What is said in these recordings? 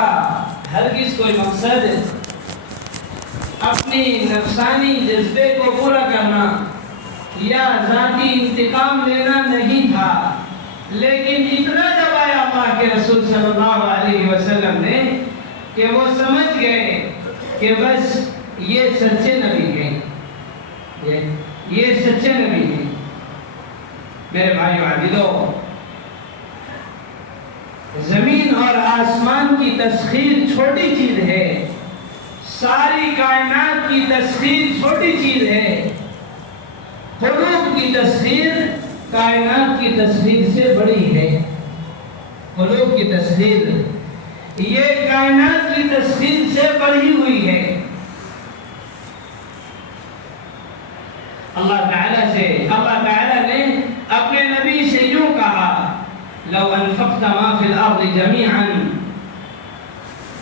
کا ہرگز کوئی مقصد اپنی نفسانی جذبے کو پورا کرنا یا ذاتی انتقام لینا نہیں تھا، لیکن اتنا دبایا اللہ کے رسول صلی اللہ علیہ وسلم نے کہ وہ سمجھ گئے کہ بس یہ سچے نبی ہیں، یہ سچے نبی ہیں۔ میرے بھائیو عزیزو، زمین اور آسمان کی تسخیر چھوٹی چیز ہے، ساری کائنات کی تسخیر چھوٹی چیز ہے، قلوب کی تسخیر کائنات کی تسخیر سے بڑی ہے۔ قلوب کی تسخیر یہ کائنات کی تسخیر سے بڑھی ہوئی ہے۔ اللہ تعالیٰ نے اپنے نبی سے یوں کہا، لو انفقت ما فی الارض جميعا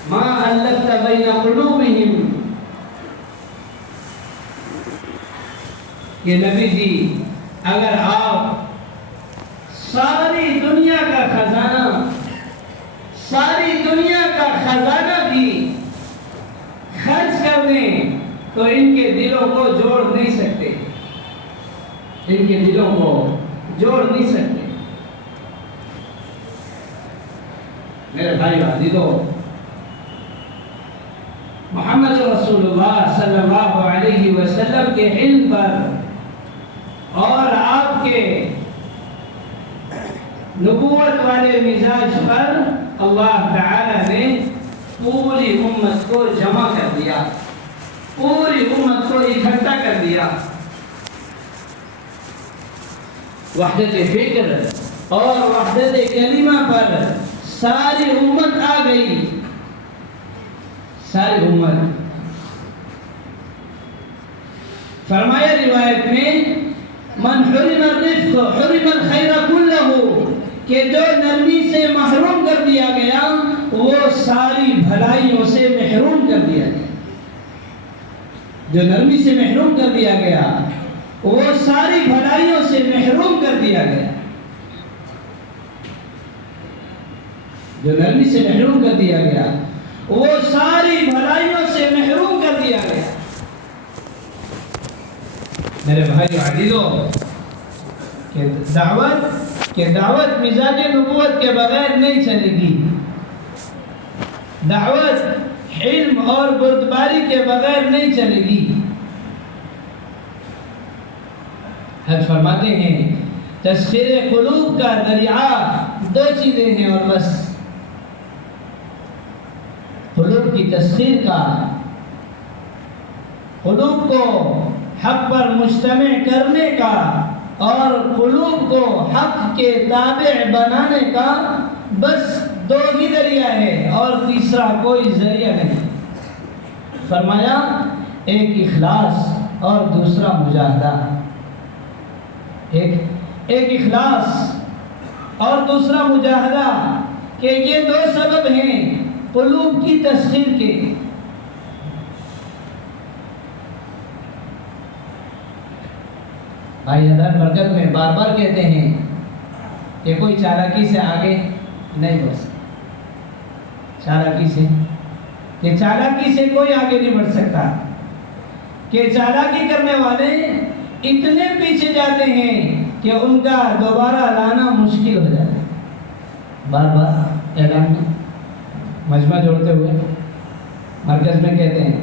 ما الفت بین قلوبهم، کہ نبی جی اگر آپ ساری دنیا کا خزانہ بھی خرچ کر دیں تو ان کے دلوں کو جوڑ نہیں سکتے، ان کے دلوں کو جوڑ نہیں سکتے۔ میرے بھائی عزیزو، محمد رسول اللہ صلی اللہ علیہ وسلم کے علم پر اور آپ کے نبوت والے مزاج پر اللہ تعالی نے پوری امت کو جمع کر دیا، پوری امت کو اکٹھا کر دیا۔ وحدت فکر اور وحدت کلمہ پر ساری امت آ گئی، ساری امت۔ فرمایا روایت میں، من حرم الرفق حرم الخیر کلہ، کہ جو نرمی سے محروم کر دیا گیا وہ ساری بھلائیوں سے محروم کر دیا گیا، جو نرمی سے محروم کر دیا گیا وہ ساری بھلائیوں سے محروم کر دیا گیا، جو نرمی سے محروم کر دیا گیا وہ ساری بھلائیوں سے محروم کر دیا گیا۔ میرے بھائی عزیزو، کہ دعوت مزاج نبوت کے بغیر نہیں چلے گی، دعوت علم اور بردباری کے بغیر نہیں چلے گی۔ حضرت فرماتے ہیں تسخیر قلوب کا ذریعہ دو چیزیں ہیں اور بس، قلوب کی تسخیر کا، قلوب کو حق پر مجتمع کرنے کا اور قلوب کو حق کے تابع بنانے کا، بس دو ہی ذریعہ ہے اور تیسرا کوئی ذریعہ نہیں۔ فرمایا ایک اخلاص اور دوسرا مجاہدہ، ایک اخلاص اور دوسرا مجاہدہ، کہ یہ دو سبب ہیں قلوب کی تسخیر کے۔ بھائی حضرت برکت میں بار بار کہتے ہیں کہ کوئی چالاکی سے آگے نہیں بڑھ سکتا، چالاکی سے کوئی آگے نہیں بڑھ سکتا، کہ چالاکی کرنے والے اتنے پیچھے جاتے ہیں کہ ان کا دوبارہ لانا مشکل ہو جاتا ہے۔ بار بار اعلان میں مجمع جوڑتے ہوئے مرکز میں کہتے ہیں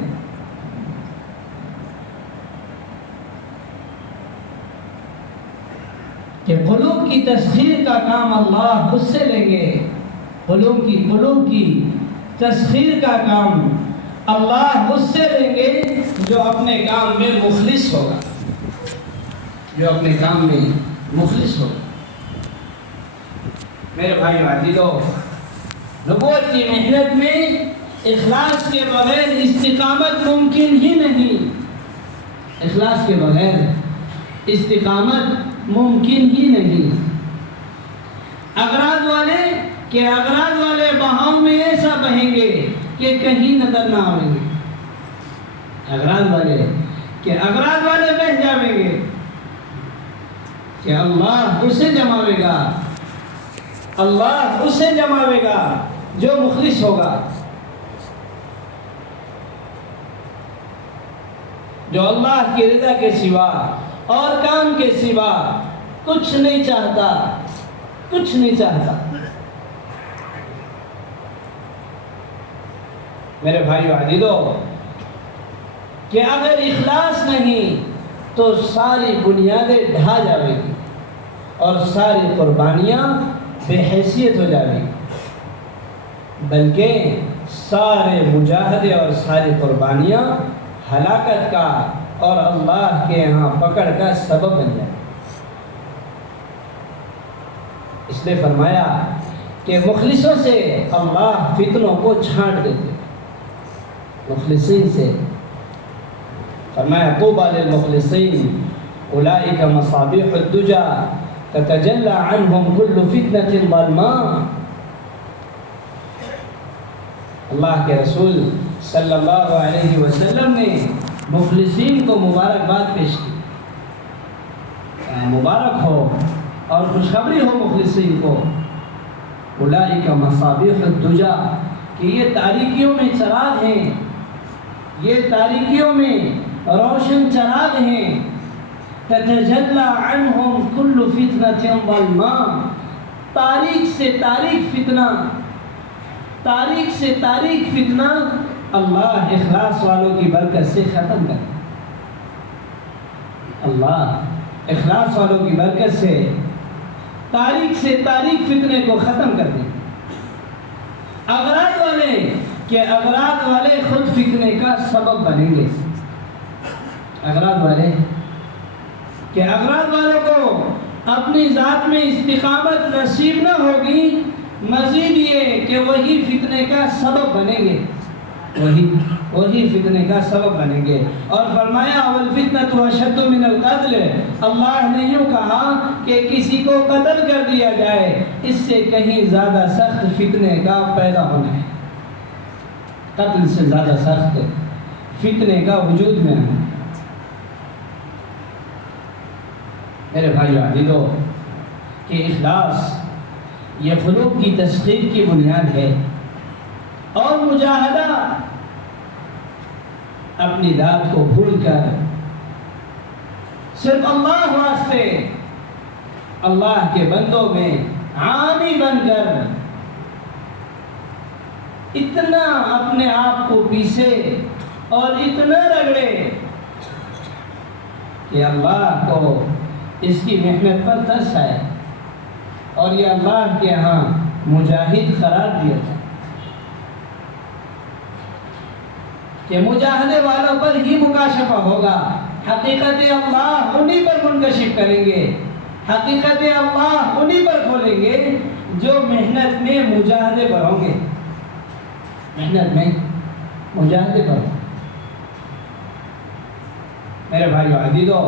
کہ قلوب کی تسخیر کا کام اللہ خود سے لیں گے، قلوب کی تسخیر کا کام اللہ خود سے لیں گے جو اپنے کام میں مخلص ہوگا، جو اپنے کام میں مخلص ہوگا۔ میرے بھائی عزیزو، نبوت کی محنت میں اخلاص کے بغیر استقامت ممکن ہی نہیں، اخلاص کے بغیر استقامت ممکن ہی نہیں۔ اغراض والے بہاؤ میں ایسا بہیں گے کہ کہیں نظر نہ آئیں گے، اغراض والے بہ جائیں گے کہ اللہ اسے جماوے گا جو مخلص ہوگا، جو اللہ کی رضا کے سوا اور کام کے سوا کچھ نہیں چاہتا، کچھ نہیں چاہتا۔ میرے بھائیو عزیزو، کہ اگر اخلاص نہیں تو ساری بنیادیں ڈھا جاوے گی اور ساری قربانیاں بے حیثیت ہو جاوے گی، بلکہ سارے مجاہدے اور ساری قربانیاں ہلاکت کا اور اللہ کے ہاں پکڑ کا سبب بن جائے۔ اس لیے فرمایا کہ مخلصوں سے اللہ فتنوں کو چھانٹ دیتے، مخلصین سے فرمایا طوبی للمخلصین اولئک مصابیح الدجی تتجلی عنہم کل فتنۃ ظلماء۔ اللہ کے رسول صلی اللہ علیہ وسلم نے مخلصین کو مبارکباد پیش کی، مبارک ہو اور خوشخبری ہو مخلصین کو، اولئک مصابیح الدجی، کہ یہ تاریکیوں میں چراغ ہیں، یہ تاریکیوں میں روشن چراغ ہیں، تتجلی عنہم کل فتنۃ ظلماء، تاریک سے تاریک فتنہ، تاریک سے تاریک فتنہ اللہ اخلاص والوں کی برکت سے ختم کر دے۔ اللہ اخلاص والوں کی برکت سے تاریک سے تاریک فتنے کو ختم کر دے۔ اغراض والے کہ اغراض والے خود فتنے کا سبب بنیں گے، اغراض والے کہ اغراض والوں کو اپنی ذات میں استقامت نصیب نہ ہوگی، مزید یہ کہ وہی فتنے کا سبب بنیں گے، وہی فتنے کا سبب بنیں گے۔ اور فرمایا والفتنۃ اشد من القتل، اللہ نے یوں کہا کہ کسی کو قتل کر دیا جائے اس سے کہیں زیادہ سخت فتنے کا پیدا ہونا ہے، قتل سے زیادہ سخت فتنے کا وجود میں ہے۔ میرے بھائیو عزیزو، کہ اخلاص یہ خلوق کی تسخیر کی بنیاد ہے، اور مجاہدہ اپنی ذات کو بھول کر صرف اللہ واسطے اللہ کے بندوں میں عامی بن کر اتنا اپنے آپ کو پیسے اور اتنا رگڑے کہ اللہ کو اس کی محنت پر ترس آئے اور یہ اللہ کے ہاں مجاہد قرار دیا تھا کہ مجاہدے والوں پر ہی مکاشفہ ہوگا، حقیقت اللہ انہی پر منکشف کریں گے، حقیقت اللہ انہی پر کھولیں گے جو محنت میں مجاہدے پر ہوں گے، محنت میں مجاہدے پر ہوں۔ میرے بھائیو عزیزو،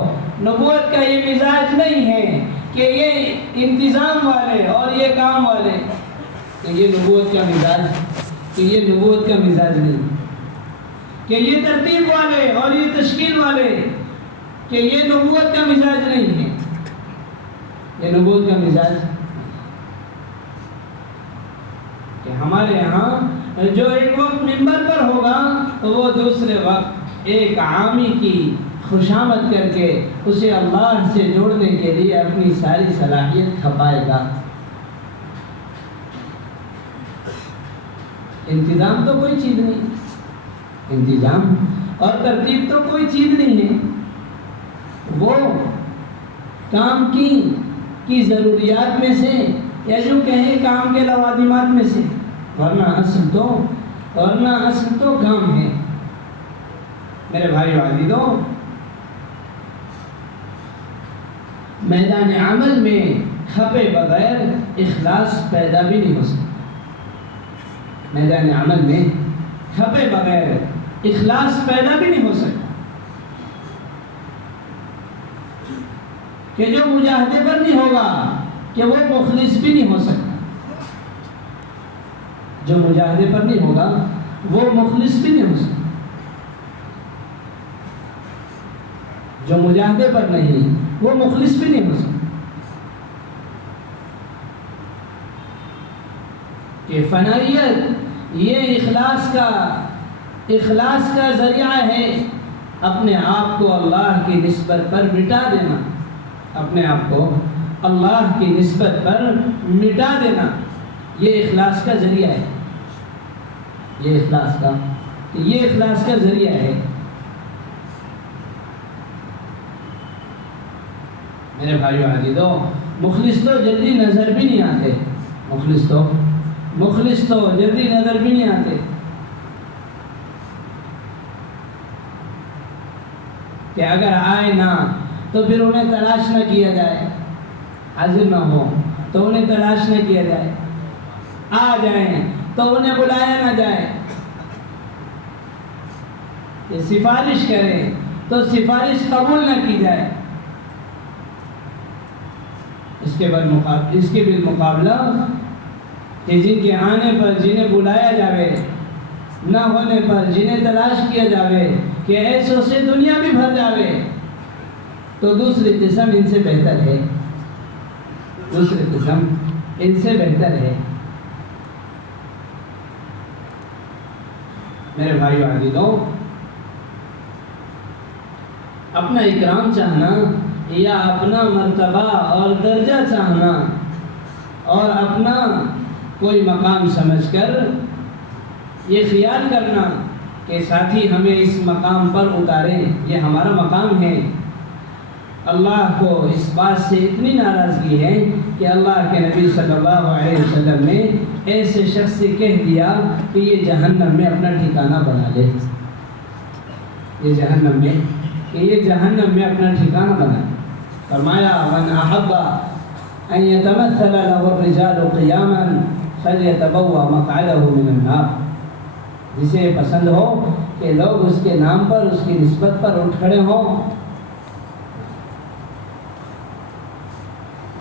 نبوت کا یہ مزاج نہیں ہے کہ یہ انتظام والے اور یہ کام والے، کہ یہ نبوت کا مزاج، کہ یہ نبوت کا مزاج نہیں، کہ یہ ترتیب والے اور یہ تشکیل والے، کہ یہ نبوت کا مزاج نہیں ہے، یہ نبوت کا مزاج کہ ہمارے یہاں جو ایک وقت منبر پر ہوگا تو وہ دوسرے وقت ایک عامی کی خوشامد کر کے اسے اللہ سے جوڑنے کے لیے اپنی ساری صلاحیت کھپائے گا۔ انتظام تو کوئی چیز نہیں، انتظام اور ترتیب تو کوئی چیز نہیں ہے، وہ کام کی ضروریات میں سے یا جو کہیں کام کے لوازمات میں سے، ورنہ اصل تو کام ہے۔ میرے بھائیو عزیزو، میدان عمل میں کھپے بغیر اخلاص پیدا بھی نہیں ہو سکتا، میدان عمل میں کھپے بغیر اخلاص پیدا بھی نہیں ہو سکتا، کہ جو مجاہدے پر نہیں ہوگا کہ وہ مخلص بھی نہیں ہو سکتا، جو مجاہدے پر نہیں ہوگا وہ مخلص بھی نہیں ہو سکتا، جو مجاہدے پر نہیں وہ مخلص بھی نہیں ہو سکتا۔ کہ فنائیت یہ اخلاص کا ذریعہ ہے، اپنے آپ کو اللہ کی نسبت پر مٹا دینا، اپنے آپ کو اللہ کی نسبت پر مٹا دینا، یہ اخلاص کا ذریعہ ہے، یہ اخلاص کا ذریعہ ہے۔ میرے بھائیو عزیزو، مخلص تو جلدی نظر بھی نہیں آتے، مخلص تو جلدی نظر بھی نہیں آتے، کہ اگر آئے نہ تو پھر انہیں تلاش نہ کیا جائے، حاضر نہ ہو تو انہیں تلاش نہ کیا جائے، آ جائیں تو انہیں بلایا نہ جائے، کہ سفارش کریں تو سفارش قبول نہ کی جائے، اس کے بالمقابلہ کہ جن کے آنے پر جنہیں بلایا جاوے، نہ ہونے پر جنہیں تلاش کیا جاوے، کہ ایسوں سے دنیا بھی بھر جاوے، تو دوسری قسم ان سے بہتر ہے، دوسری قسم ان سے بہتر ہے۔ میرے بھائیو عزیزوں، اپنا اکرام چاہنا یا اپنا مرتبہ اور درجہ چاہنا اور اپنا کوئی مقام سمجھ کر یہ خیال کرنا کہ ساتھی ہمیں اس مقام پر اتاریں، یہ ہمارا مقام ہے، اللہ کو اس بات سے اتنی ناراضگی ہے کہ اللہ کے نبی صلی اللہ علیہ وسلم نے ایسے شخص سے کہہ دیا کہ یہ جہنم میں اپنا ٹھکانہ بنا لے، یہ جہنم میں اپنا ٹھکانہ بنا لے۔ فرمایا من احب ان يتمثل له الرجال قیاما فلیتبوأ مقعده من النار، جسے پسند ہو کہ لوگ اس کے نام پر، اس کی نسبت پر اٹھ کھڑے ہوں،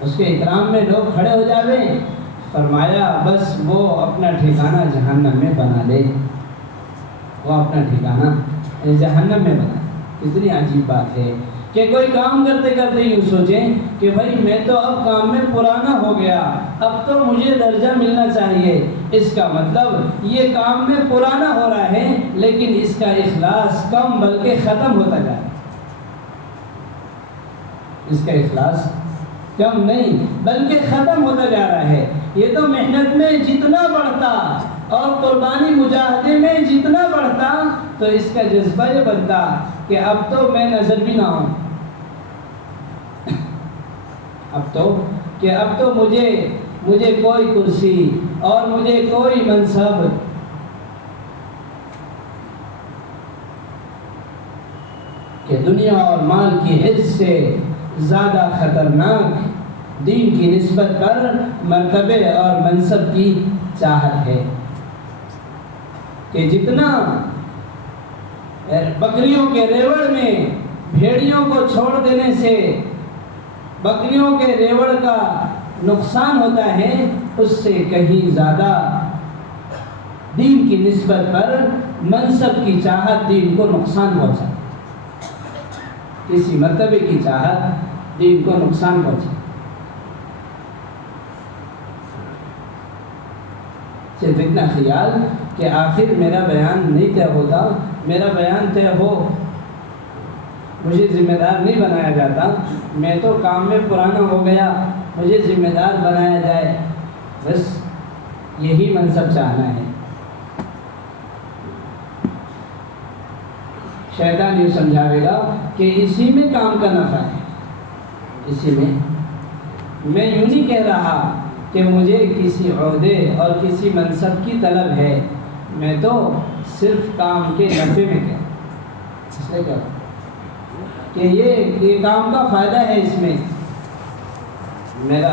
اس کے اکرام میں لوگ کھڑے ہو جاویں، فرمایا بس وہ اپنا ٹھکانہ جہنم میں بنا لے، وہ اپنا ٹھکانہ جہنم میں بنا لے۔ کتنی عجیب بات ہے کہ کوئی کام کرتے کرتے یوں سوچیں کہ بھائی میں تو اب کام میں پرانا ہو گیا، اب تو مجھے درجہ ملنا چاہیے، اس کا مطلب یہ کام میں پرانا ہو رہا ہے لیکن اس کا اخلاص کم بلکہ ختم ہوتا جا رہا ہے، اس کا اخلاص کم نہیں بلکہ ختم ہوتا جا رہا ہے۔ یہ تو محنت میں جتنا بڑھتا اور قربانی مجاہدے میں جتنا بڑھتا تو اس کا جذبہ یہ بنتا کہ اب تو میں نظر بھی نہ ہوں، اب تو مجھے کوئی کرسی اور مجھے کوئی منصب کہ دنیا اور مال کی حرص سے زیادہ خطرناک دین کی نسبت پر مرتبے اور منصب کی چاہت ہے، کہ جتنا بکریوں کے ریوڑ میں بھیڑیوں کو چھوڑ دینے سے بکریوں کے ریوڑ کا نقصان ہوتا ہے، اس سے کہیں زیادہ دین کی نسبت پر منصب کی چاہت دین کو نقصان پہنچا، کسی مرتبے کی چاہت دین کو نقصان پہنچا۔ صرف اتنا خیال کہ آخر میرا بیان نہیں طے ہوتا، میرا بیان طے ہو، مجھے ذمہ دار نہیں بنایا جاتا، میں تو کام میں پرانا ہو گیا، مجھے ذمہ دار بنایا جائے، بس یہی منصب چاہنا ہے۔ شیطان یہ سمجھاوے گا کہ اسی میں کام کا نفع ہے، اسی میں یوں نہیں کہہ رہا کہ مجھے کسی عہدے اور کسی منصب کی طلب ہے، میں تو صرف کام کے نفع میں کہہ اس لیے کہہ کہ یہ کام کا فائدہ ہے، اس میں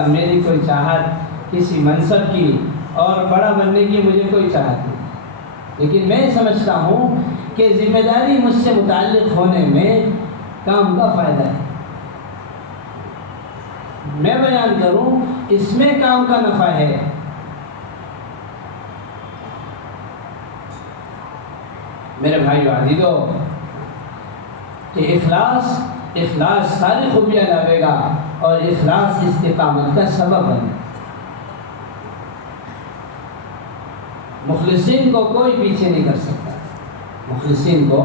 میری کوئی چاہت کسی منصب کی اور بڑا بننے کی مجھے کوئی چاہت نہیں، لیکن میں سمجھتا ہوں کہ ذمہ داری مجھ سے متعلق ہونے میں کام کا فائدہ ہے، میں بیان کروں اس میں کام کا نفع ہے۔ میرے بھائیو عزیزو، کہ اخلاص ساری خوبیاں لاوے گا اور اخلاص استقامت کا سبب بنے۔ مخلصین کو کوئی پیچھے نہیں کر سکتا، مخلصین کو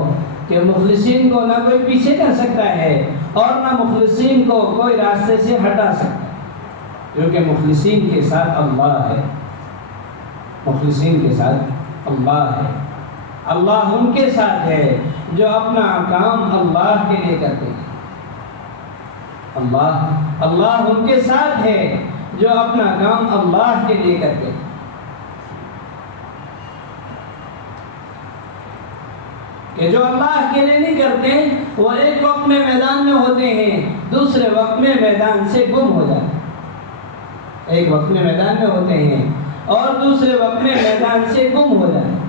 کہ مخلصین کو نہ کوئی پیچھے کر سکتا ہے اور نہ مخلصین کو کوئی راستے سے ہٹا سکتا ہے، کیونکہ مخلصین کے ساتھ اللہ ہے، مخلصین کے ساتھ اللہ ہے۔ اللہ ان کے ساتھ ہے جو اپنا کام اللہ کے لیے کرتے ہیں۔ اللہ ان کے ساتھ ہے جو اپنا کام اللہ کے لیے کرتے ہیں۔ کہ جو اللہ کے لیے نہیں کرتے وہ ایک وقت میں میدان میں ہوتے ہیں، دوسرے وقت میں میدان سے گم ہو جاتے ہیں۔ ایک وقت میں میدان میں ہوتے ہیں اور دوسرے وقت میں میدان سے گم ہو جاتے ہیں۔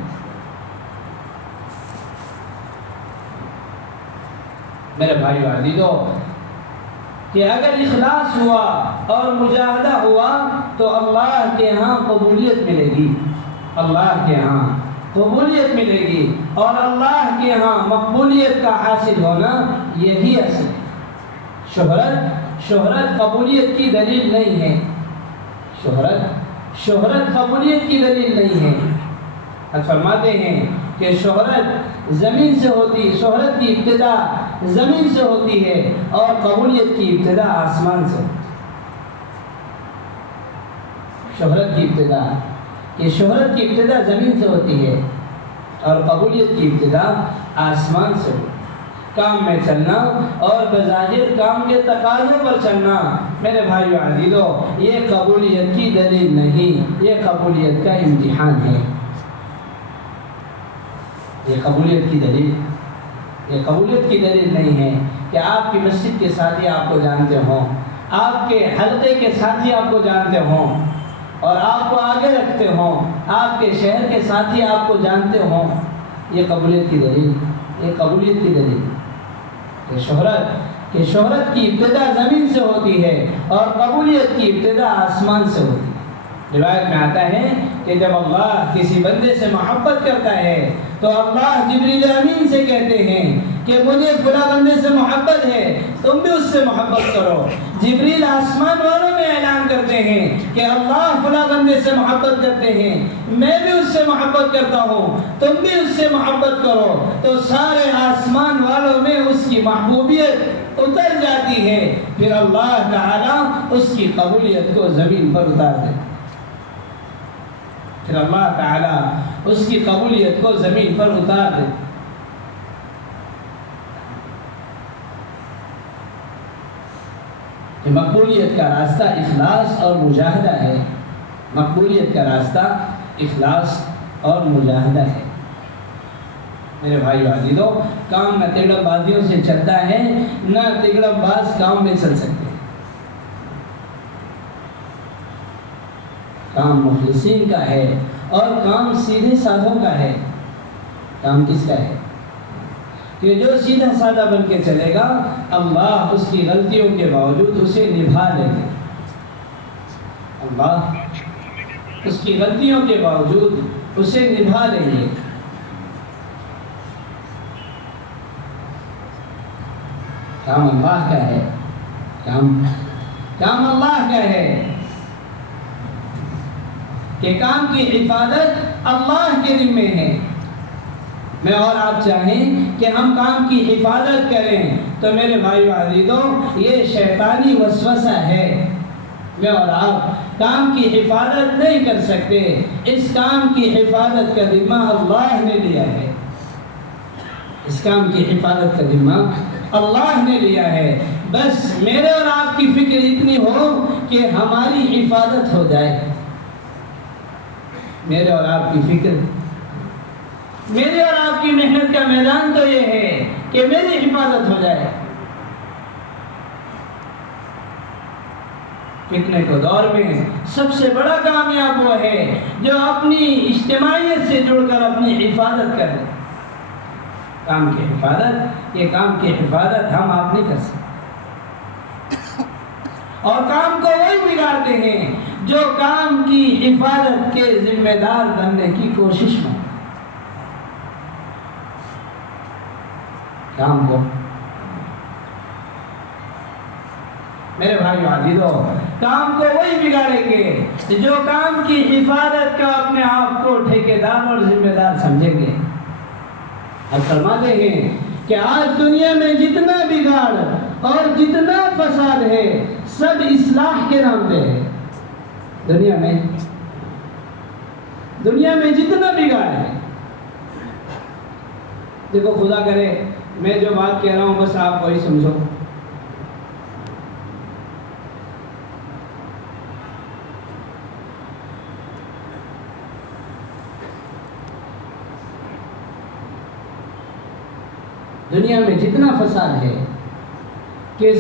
میرے بھائی عزیزو، کہ اگر اخلاص ہوا اور مجاہدہ ہوا تو اللہ کے ہاں قبولیت ملے گی، اللہ کے ہاں قبولیت ملے گی، اور اللہ کے ہاں مقبولیت کا حاصل ہونا یہی اصل ہے۔ شہرت قبولیت کی دلیل نہیں ہے، شہرت قبولیت کی دلیل نہیں ہے۔ اب فرماتے ہیں کہ شہرت زمین سے ہوتی، شہرت کی ابتدا زمین سے ہوتی ہے اور قبولیت کی ابتدا آسمان سے ہوتی ہے۔ شہرت کی ابتدا زمین سے ہوتی ہے اور قبولیت کی ابتدا آسمان سے ہوتی ہے۔ کام میں چلنا اور بظاہر کام کے تقاضوں پر چلنا، میرے بھائیو عزیزو، یہ قبولیت کی دلیل نہیں، یہ قبولیت کا امتحان ہے۔ یہ قبولیت کی دلیل نہیں ہے کہ آپ کی مسجد کے ساتھی آپ کو جانتے ہوں، آپ کے حلقے کے ساتھی آپ کو جانتے ہوں اور آپ کو آگے رکھتے ہوں، آپ کے شہر کے ساتھی آپ کو جانتے ہوں۔ یہ قبولیت کی دلیل کہ شہرت کی ابتدا زمین سے ہوتی ہے اور قبولیت کی ابتدا آسمان سے ہوتی ہے۔ روایت میں آتا ہے کہ جب اللہ کسی بندے سے محبت کرتا ہے تو اللہ جبریل امین سے کہتے ہیں کہ مجھے فلاں بندے سے محبت ہے، تم بھی اس سے محبت کرو۔ جبریل آسمان والوں میں اعلان کرتے ہیں کہ اللہ فلاں بندے سے محبت کرتے ہیں، میں بھی اس سے محبت کرتا ہوں، تم بھی اس سے محبت کرو۔ تو سارے آسمان والوں میں اس کی محبوبیت اتر جاتی ہے، پھر اللہ تعالیٰ اس کی قبولیت کو زمین پر اتار دیتے ہیں۔ پھر اللہ تعالیٰ اس کی قبولیت کو زمین پر اتار دیتے ہیں۔ کہ مقبولیت کا راستہ اخلاص اور مجاہدہ ہے، مقبولیت کا راستہ اخلاص اور مجاہدہ ہے۔ میرے بھائی عزیزو، کام نہ تگڑم بازیوں سے چلتا ہے، نہ تگڑم باز کام میں چل سکتے۔ کام مخلصین کا ہے اور کام سیدھے سادھوں کا ہے۔ کام کس کا ہے؟ کہ جو سیدھا سادہ بن کے چلے گا، اللہ اس کی غلطیوں کے باوجود اسے نبھا لیں گے۔ اللہ اس کی غلطیوں کے باوجود اسے نبھا لیں گے۔ کام اللہ کا ہے، کام اللہ کا ہے کہ کام کی حفاظت اللہ کے ذمے ہے۔ میں اور آپ چاہیں کہ ہم کام کی حفاظت کریں تو میرے بھائیو عزیزو، یہ شیطانی وسوسہ ہے۔ میں اور آپ کام کی حفاظت نہیں کر سکتے، اس کام کی حفاظت کا ذمہ اللہ نے لیا ہے، اس کام کی حفاظت کا ذمہ اللہ نے لیا ہے۔ بس میرے اور آپ کی فکر اتنی ہو کہ ہماری حفاظت ہو جائے، میرے اور آپ کی فکر، میری اور آپ کی محنت کا میدان تو یہ ہے کہ میری حفاظت ہو جائے۔ فتنے کے دور میں سب سے بڑا کامیاب وہ ہے جو اپنی اجتماعیت سے جڑ کر اپنی حفاظت کر لے۔ کام کی حفاظت، یہ کام کی حفاظت ہم آپ نہیں کر سکتے، اور کام کو وہی بگاڑتے ہیں جو کام کی حفاظت کے ذمہ دار بننے کی کوشش میں کام کو۔ میرے بھائی عزیزو، کام کو وہی بگاڑیں گے جو کام کی حفاظت کا اپنے آپ کو ٹھیکیدار اور ذمہ دار سمجھیں گے۔ اب فرماتے ہیں کہ آج دنیا میں جتنا بگاڑ اور جتنا فساد ہے سب اصلاح کے نام پہ ہے۔ دنیا میں جتنا بگاڑ ہے، دیکھو خدا کرے میں جو بات کہہ رہا ہوں بس آپ وہی سمجھو۔ دنیا میں جتنا فساد ہے کہ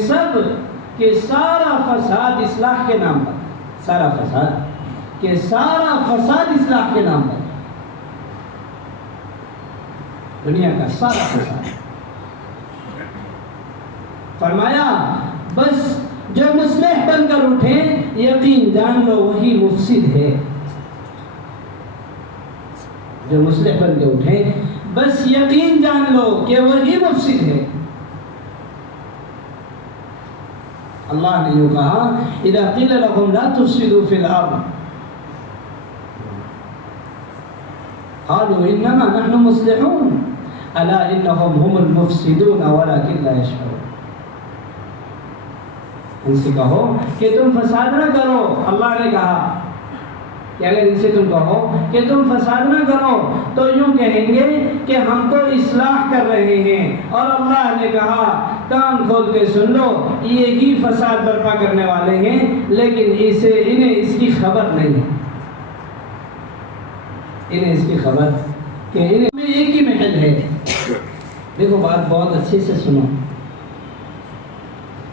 سارا فساد اصلاح کے نام پر، سارا فساد اصلاح کے نام پر، دنیا کا سارا فساد۔ فرمایا بس جو مصلح بن کر اٹھیں یقین جان لو وہی مفسد ہے۔ جو مصلح بن کے اٹھیں بس یقین جان لو کہ وہی مفسد ہے۔ اللہ نے یوں کہا اذا قیل لهم لا تفسدوا في الارض قالوا انما نحن مصلحون الا انهم هم المفسدون ولكن لا يشعرون۔ ان سے کہو کہ تم فساد نہ کرو، اللہ نے کہا کہ اگر ان سے تم کہو کہ تم فساد نہ کرو تو یوں کہیں گے کہ ہم تو اصلاح کر رہے ہیں، اور اللہ نے کہا کان کھول کے سن لو یہی فساد برپا کرنے والے ہیں لیکن انہیں اس کی خبر نہیں ہے۔ انہیں اس کی خبر کہ انہیں میں ایک ہی محل ہے۔ دیکھو بات بہت اچھے سے سنو،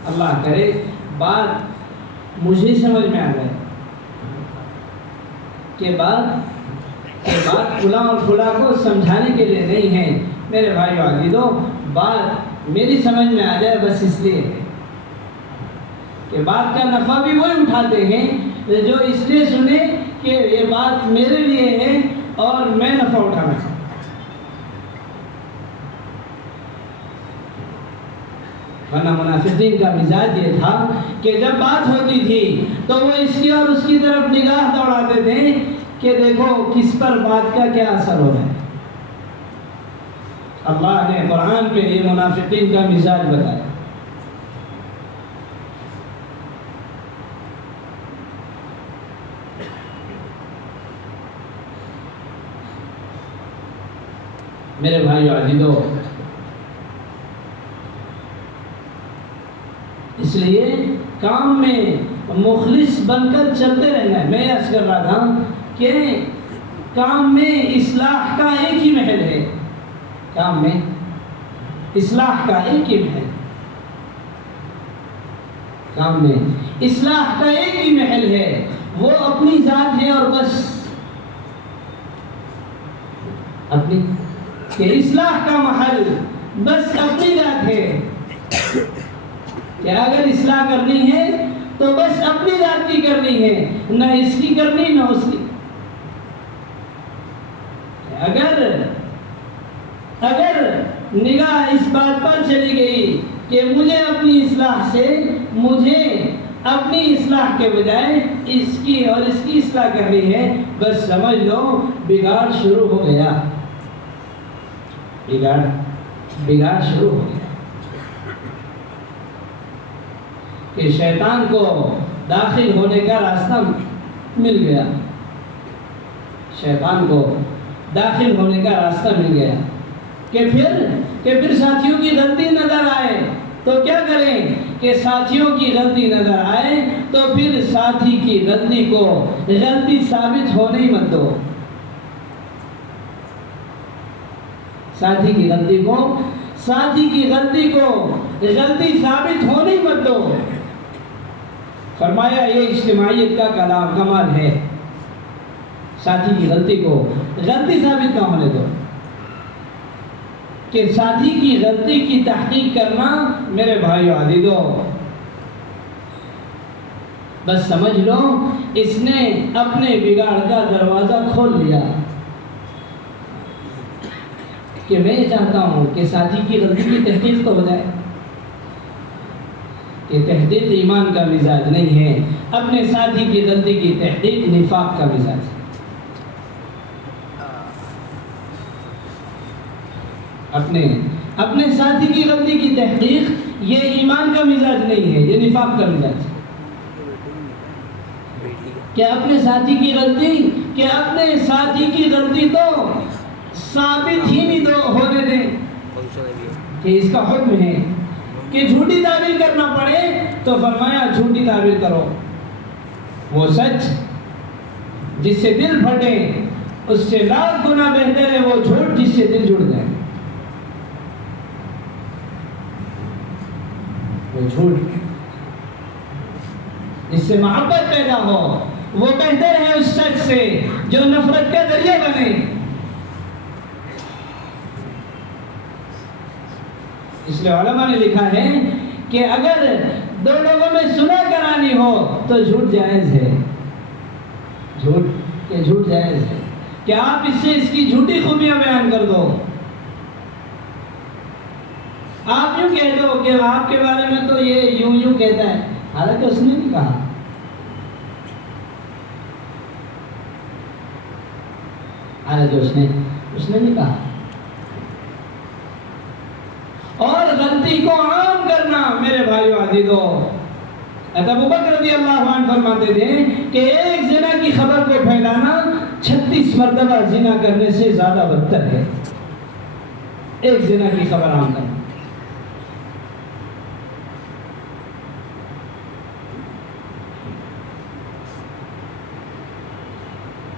اللہ کرے بات مجھے سمجھ میں آ جائے کہ بات فلاں اور فلاں کو سمجھانے کے لیے نہیں ہے میرے بھائیو عزیزو، بات میری سمجھ میں آ جائے بس اس لیے ہے کہ بات کا نفع بھی وہی اٹھاتے ہیں جو اس لیے سنے کہ یہ بات میرے لیے ہے اور میں نفع اٹھانا چاہتا ہوں۔ ورنہ منافقین کا مزاج یہ تھا کہ جب بات ہوتی تھی تو وہ اس کی اور اس کی طرف نگاہ دوڑاتے تھے کہ دیکھو کس پر بات کا کیا اثر ہو رہا ہے۔ اللہ نے قرآن پہ یہ منافقین کا مزاج بتایا۔ میرے بھائیو عزیزو، اس لیے کام میں مخلص بن کر چلتے رہنا ہے۔ میں عرض کر رہا تھا کہ کام میں اصلاح کا ایک ہی محل ہے، کام میں اصلاح کا ایک ہی محل، کام میں اصلاح کا ایک ہی محل ہے، وہ اپنی ذات ہے اور بس اپنی، کہ اصلاح کا محل بس اپنی ذات ہے، کہ اگر اصلاح کرنی ہے تو بس اپنی ذات کی کرنی ہے، نہ اس کی کرنی نہ اس کی۔ اگر نگاہ اس بات پر چلی گئی کہ مجھے اپنی اصلاح سے، مجھے اپنی اصلاح کے بجائے اس کی اور اس کی اصلاح کرنی ہے، بس سمجھ لو بگاڑ شروع ہو گیا، بگاڑ شروع ہو گیا، کہ شیطان کو داخل ہونے کا راستہ مل گیا، شیطان کو داخل ہونے کا راستہ مل گیا، کہ پھر ساتھیوں کی غلطی نظر آئے تو کیا کریں، کہ ساتھیوں کی غلطی نظر آئے تو پھر ساتھی کی غلطی کو غلطی ثابت ہونے ہی مت دو، ساتھی کی غلطی کو غلطی ثابت ہونے ہی مت دو۔ فرمایا یہ اجتماعیت کا کمال ہے، ساتھی کی غلطی کو غلطی ثابت نہ ہونے دو، کہ ساتھی کی غلطی کی تحقیق کرنا میرے بھائیو عزیزو، بس سمجھ لو اس نے اپنے بگاڑ کا دروازہ کھول لیا، کہ میں یہ چاہتا ہوں کہ ساتھی کی غلطی کی تحقیق تو ہو جائے، کہ تحقیق ایمان کا مزاج نہیں ہے، اپنے ساتھی کی غلطی کی تحقیق نفاق کا مزاج ہے۔ اپنے ساتھی کی غلطی کی تحقیق یہ ایمان کا مزاج نہیں ہے، یہ نفاق کا مزاج ہے کہ اپنے ساتھی کی غلطی تو ثابت ہی نہیں ہونے دیں کہ اس کا حکم ہے کہ جھوٹی تعبیر کرنا پڑے تو فرمایا جھوٹی تعبیر کرو، وہ سچ جس سے دل پھٹے اس سے لاکھ گنا بہتر ہے وہ جھوٹ جس سے دل جڑ جائے۔ وہ جھوٹ جس سے محبت پیدا ہو وہ بہتر ہے اس سچ سے جو نفرت کا ذریعہ بنے۔ اس لیے علماء نے لکھا ہے کہ اگر دو لوگوں میں صلح کرانی ہو تو جھوٹ جائز ہے، جھوٹ جائز ہے کہ آپ اس سے اس کی جھوٹی خوبیاں بیان کر دو، آپ یوں کہہ دو کہ آپ کے بارے میں تو یہ یوں کہتا ہے، حالانکہ اس نے نہیں کہا، اس نے نہیں کہا۔ اور غلطی کو عام کرنا میرے بھائیو عزیزو، ابو بکر رضی اللہ عنہ فرماتے تھے کہ ایک زنا کی خبر کو پھیلانا 36 مرتبہ زنا کرنے سے زیادہ بدتر ہے، ایک زنا کی خبر عام کرنا۔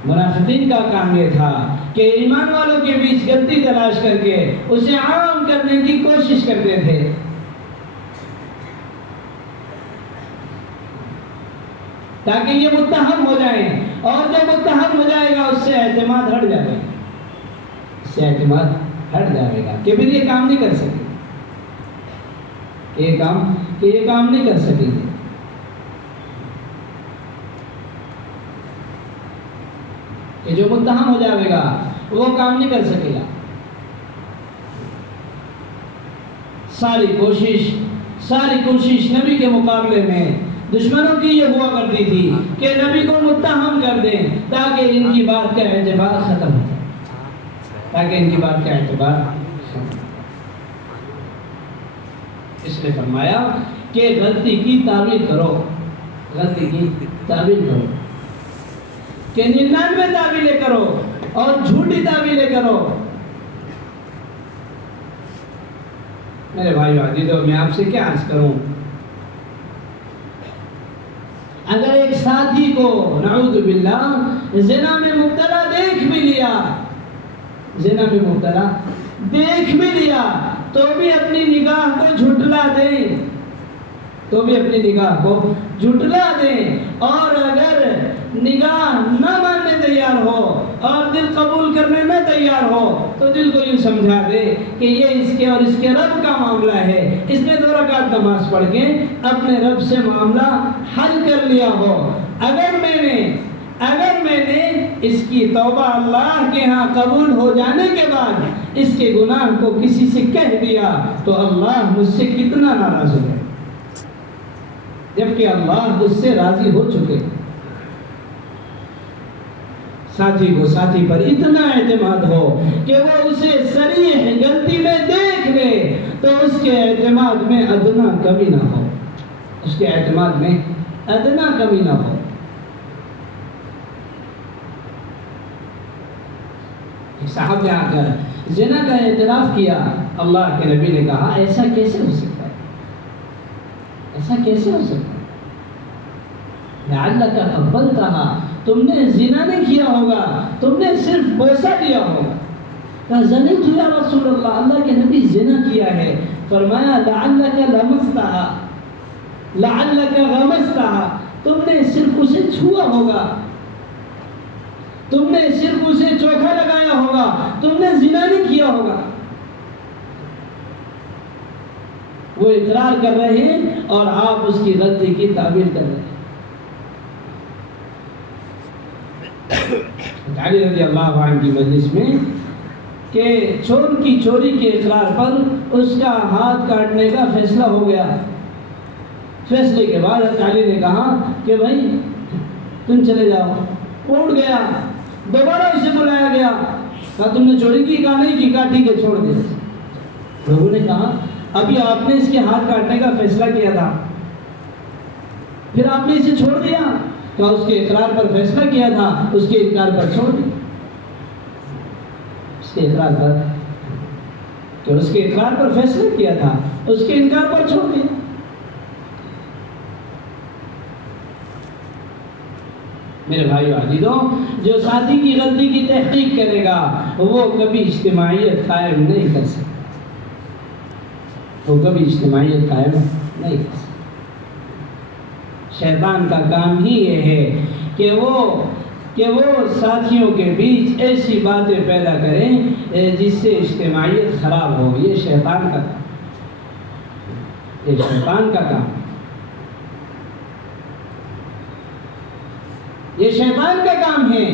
منافقین کا کام یہ تھا کہ ایمان والوں کے بیچ غلطی تلاش کر کے اسے عام کرنے کی کوشش کرتے تھے، تاکہ یہ متہم ہو جائیں، اور جب متہم ہو جائے گا اس سے اعتماد ہٹ جائے گا، کہ پھر یہ کام نہیں کر سکے، یہ کام نہیں کر سکیں گے۔ کہ جو متہم ہو جائے گا وہ کام نہیں کر سکے گا۔ ساری کوشش نبی کے مقابلے میں دشمنوں کی یہ ہوا کرتی تھی کہ نبی کو متہم کر دیں تاکہ ان کی بات کا اعتبار ختم ہو جائے، اس نے فرمایا کہ غلطی کی تعبیر کرو، کہ 99 تعبیریں کرو اور جھوٹی تعبیریں کرو۔ میرے بھائیو عزیزو، میں آپ سے کیا عرض کروں، اگر ایک ساتھی کو نعوذ باللہ زنا میں مبتلا دیکھ بھی لیا تو بھی اپنی نگاہ کو جھٹلا دیں، اور اگر نگاہ نہ ماننے تیار ہو اور دل قبول کرنے نہ تیار ہو تو دل کو یوں سمجھا دے کہ یہ اس کے رب کا معاملہ ہے، اس نے 2 رکعت نماز پڑھ کے اپنے رب سے معاملہ حل کر لیا ہو۔ اگر میں نے اس کی توبہ اللہ کے ہاں قبول ہو جانے کے بعد اس کے گناہ کو کسی سے کہہ دیا تو اللہ مجھ سے کتنا ناراض ہو گئے، جبکہ اللہ مجھ سے راضی ہو چکے۔ ساتھی کو ساتھی پر اتنا اعتماد ہو کہ وہ اسے صریح غلطی میں دیکھ لے تو اس کے اعتماد میں ادنا کمی نہ ہو، ایک صاحب نے آ کر زنا کا اعتراف کیا، اللہ کے نبی نے کہا ایسا کیسے ہو سکتا ہے؟ لعلک قبلتھا، تم نے زنا نہیں کیا ہوگا، تم نے صرف بوسہ دیا ہوگا۔ کہا زنیت یا رسول اللہ، اللہ کے نبی زنا کیا ہے۔ فرمایا لعلک غمزتھا، تم نے صرف اسے چھوا ہوگا، تم نے صرف اسے چوکھا لگایا ہوگا، تم نے زنا نہیں کیا ہوگا۔ وہ اقرار کر رہے ہیں اور آپ اس کی غلطی کی تعبیر کر رہے ہیں۔ علی رضی اللہ عنہ کی مجلس میں کہ چور کی چوری کے اقرار پر اس کا ہاتھ کاٹنے کا فیصلہ ہو گیا۔ فیصلے کے بعد علی نے کہا کہ بھائی تم چلے جاؤ، اٹھ گیا، دوبارہ اسے بلایا گیا، کہا تم نے چوری کی؟ کہا نہیں کی، کہا ٹھیک ہے چھوڑ دے۔ لوگوں نے کہا ابھی آپ نے اس کے ہاتھ کاٹنے کا فیصلہ کیا تھا، پھر آپ نے اسے چھوڑ دیا؟ کہا اس کے اقرار پر فیصلہ کیا تھا، اس کے انکار پر چھوڑ دیا۔ اس کے اقرار پر کہ اس کے اقرار پر فیصلہ کیا تھا، اس کے انکار پر چھوڑ دیا۔ میرے بھائیو عزیزو، جو ساتھی کی غلطی کی تحقیق کرے گا وہ کبھی اجتماعیت قائم نہیں کر سکتا، وہ کبھی اجتماعیت قائم نہیں کر سکتا۔ شیطان کا کام ہی یہ ہے کہ وہ ساتھیوں کے بیچ ایسی باتیں پیدا کریں جس سے اجتماعیت خراب ہو۔ یہ شیطان کا کام، یہ شیطان کا کام، یہ شیطان کا کام ہے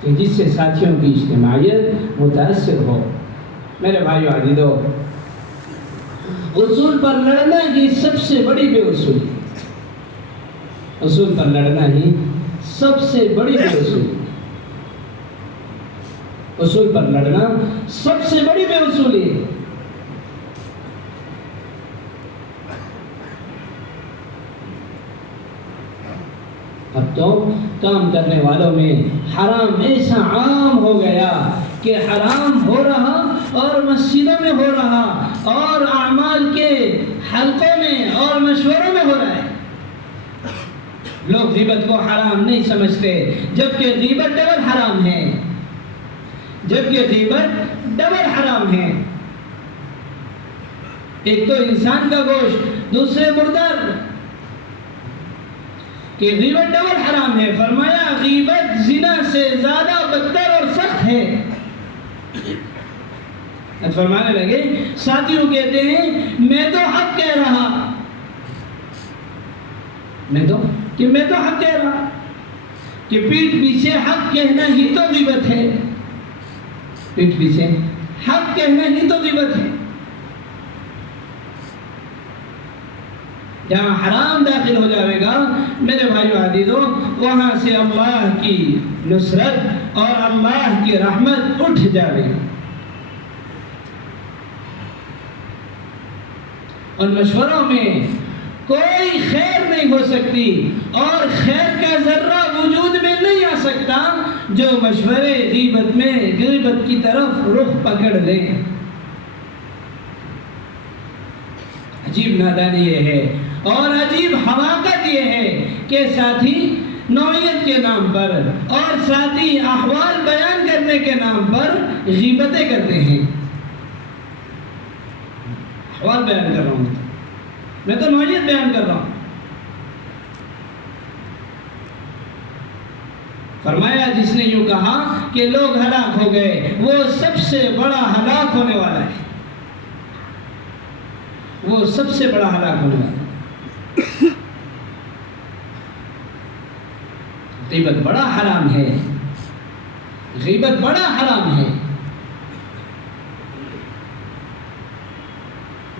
کہ جس سے ساتھیوں کی اجتماعیت متاثر ہو۔ میرے بھائیو عزیزو، اصول پر لڑنا ہی سب سے بڑی بے اصولی، اصول پر لڑنا ہی سب سے بڑی بے اصولی، اصول پر لڑنا سب سے بڑی بے اصولی ہے۔ اب تو کام کرنے والوں میں حرام ایسا عام ہو گیا کہ حرام ہو رہا اور مسجدوں میں ہو رہا اور اعمال کے حلقوں میں اور مشوروں میں ہو رہا ہے۔ لوگ غیبت کو حرام نہیں سمجھتے، جبکہ غیبت ڈبل حرام ہے، جبکہ غیبت ڈبل حرام ہے۔ ایک تو انسان کا گوشت، دوسرے مردار، کہ غیبت ڈبل حرام ہے۔ فرمایا غیبت زنا سے زیادہ بدتر اور سخت ہے۔ فرمانے لگے ساتھیوں کہتے ہیں میں تو حق کہہ رہا، میں تو حق کہہ رہا، کہ پیٹھ پیچھے حق کہنا ہی تو غیبت ہے، پیٹھ پیچھے حق کہنا ہی تو غیبت ہے۔ جہاں حرام داخل ہو جائے گا میرے بھائیو عزیزو، وہاں سے اللہ کی نصرت اور اللہ کی رحمت اٹھ جائے گی۔ اور مشوروں میں کوئی خیر نہیں ہو سکتی اور خیر کا ذرہ وجود میں نہیں آ سکتا جو مشورے غیبت کی طرف رخ پکڑ لیں۔ عجیب نادانی یہ ہے اور عجیب حماقت یہ ہے کہ ساتھی نوعیت کے نام پر اور ساتھی احوال بیان کرنے کے نام پر غیبتیں کرتے ہیں۔ احوال بیان کر رہا ہوں، میں تو نوعیت بیان کر رہا ہوں۔ فرمایا جس نے یوں کہا کہ لوگ ہلاک ہو گئے، وہ سب سے بڑا ہلاک ہونے والا ہے، وہ سب سے بڑا ہلاک ہونے والا ہے۔ غیبت بڑا حرام ہے، غیبت بڑا حرام ہے۔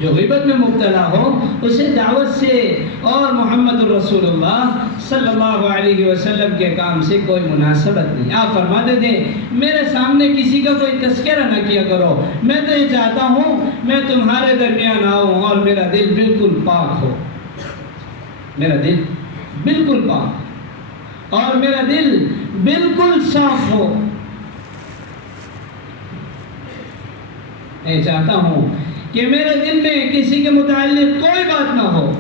جو غیبت میں مبتلا ہو اسے دعوت سے اور محمد الرسول اللہ صلی اللہ علیہ وسلم کے کام سے کوئی مناسبت نہیں۔ آپ فرماتے تھے میرے سامنے کسی کا کوئی تذکرہ نہ کیا کرو، میں تو یہ چاہتا ہوں میں تمہارے درمیان آؤں اور میرا دل بالکل پاک ہو، میرا دل بالکل پاک اور میرا دل بالکل صاف ہو۔ میں چاہتا ہوں کہ میرے دل میں کسی کے متعلق کوئی بات نہ ہو۔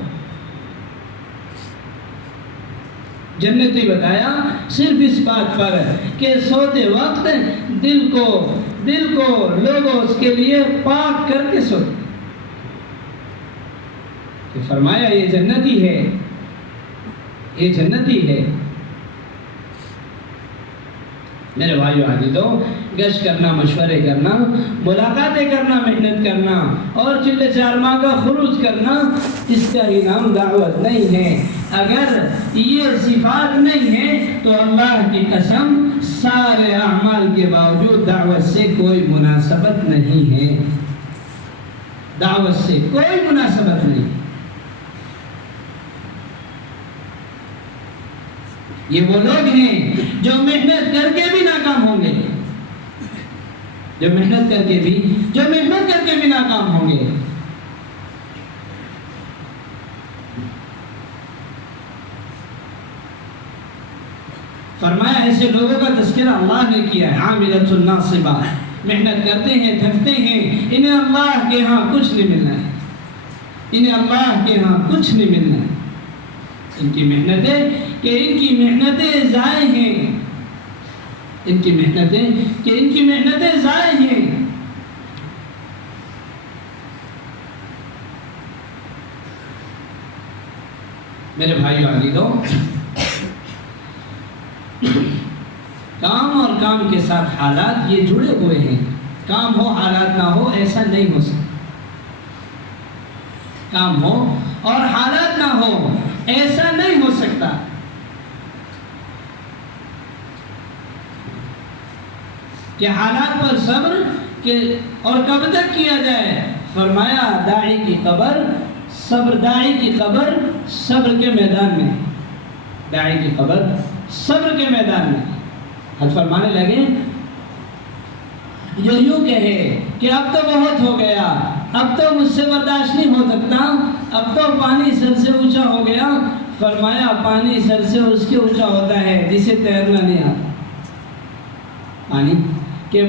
جنتی بتایا صرف اس بات پر کہ سوتے وقت دل کو لوگوں اس کے لیے پاک کر کے سوتے۔ کہ فرمایا یہ جنتی ہے، یہ جنتی ہے۔ میرے بھائیو عزیزو، گشت کرنا، مشورے کرنا، ملاقاتیں کرنا، محنت کرنا اور چلے چارماں کا خروج کرنا، اس کا انعام دعوت نہیں ہے۔ اگر یہ صفات نہیں ہے تو اللہ کی قسم سارے اعمال کے باوجود دعوت سے کوئی مناسبت نہیں ہے، دعوت سے کوئی مناسبت نہیں۔ یہ وہ لوگ ہیں جو محنت کر کے بھی ناکام ہوں گے، جو محنت کر کے بھی ناکام ہوں گے۔ فرمایا ایسے لوگوں کا تذکرہ اللہ نے کیا ہے، عاملۃ ناصبہ، محنت کرتے ہیں، تھکتے ہیں، انہیں اللہ کے ہاں کچھ نہیں ملنا ہے، انہیں اللہ کے ہاں کچھ نہیں ملنا ہے۔ ان کی محنتیں ضائع ہیں، ان کی محنتیں ضائع ہیں۔ میرے بھائیو عزیزو، کام اور کام کے ساتھ حالات یہ جڑے ہوئے ہیں۔ کام ہو حالات نہ ہو ایسا نہیں ہو سکتا، کام ہو اور حالات نہ ہو ایسا نہیں ہو سکتا۔ کہ حالات پر صبر اور کب تک کیا جائے؟ فرمایا داعی کی قبر صبر کے میدان میں، داعی کی قبر صبر کے میدان میں۔ حضرت فرمانے لگے جو یوں کہے کہ اب تو بہت ہو گیا، اب تو مجھ سے برداشت نہیں ہو سکتا، اب تو پانی سر سے اونچا ہو گیا۔ فرمایا پانی سر سے اس کے اونچا ہوتا ہے جسے تیرنا نہیں آتا،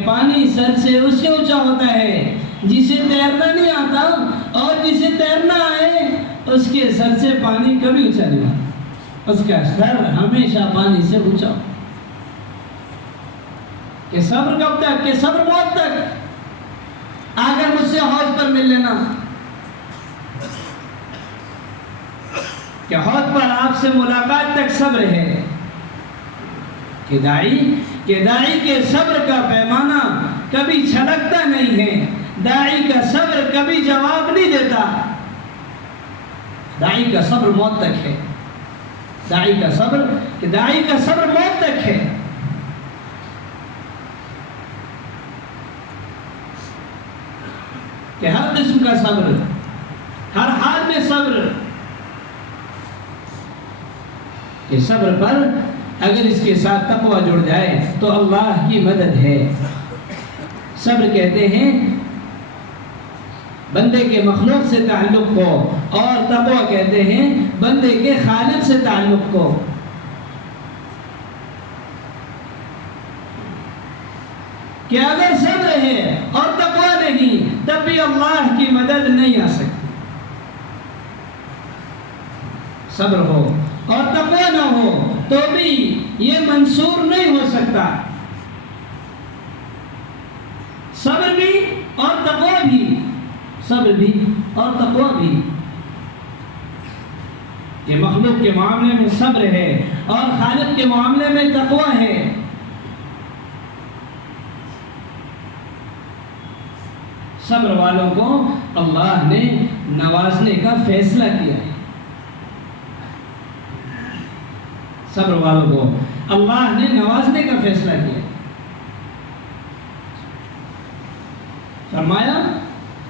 پانی سر سے اس کے اونچا ہوتا ہے جسے تیرنا نہیں آتا، اور جسے تیرنا آئے اس کے سر سے پانی کبھی اونچا نہیں آتا، اس کا سر ہمیشہ پانی سے اونچا ہو۔ کہ صبر کب تک؟ کہ صبر موت تک۔ آ کر مجھ سے حوض پر مل لینا، کہ حوض پر آپ سے ملاقات تک صبر ہے۔ کہ داعی کے صبر کا پیمانہ کبھی چھلکتا نہیں ہے، داعی کا صبر کبھی جواب نہیں دیتا۔ داعی کا صبر موت تک ہے، داعی کا صبر موت تک ہے۔ کہ ہر قسم کا صبر، ہر حال میں صبر، کہ صبر پر اگر اس کے ساتھ تقوی جڑ جائے تو اللہ کی مدد ہے۔ صبر کہتے ہیں بندے کے مخلوق سے تعلق کو، اور تقوی کہتے ہیں بندے کے خالق سے تعلق کو۔ کہ اگر صبر ہے اور تقوی نہیں تب بھی اللہ کی مدد نہیں آ سکتی۔ صبر ہو اور تقوی نہ ہو تو بھی یہ منصور نہیں ہو سکتا۔ صبر بھی اور تقوی بھی، صبر بھی اور تقوی بھی۔ کہ مخلوق کے معاملے میں صبر ہے اور خالق کے معاملے میں تقوی ہے۔ صبر والوں کو اللہ نے نوازنے کا فیصلہ کیا ہے، صبر والوں کو اللہ نے نوازنے کا فیصلہ کیا ہے۔ فرمایا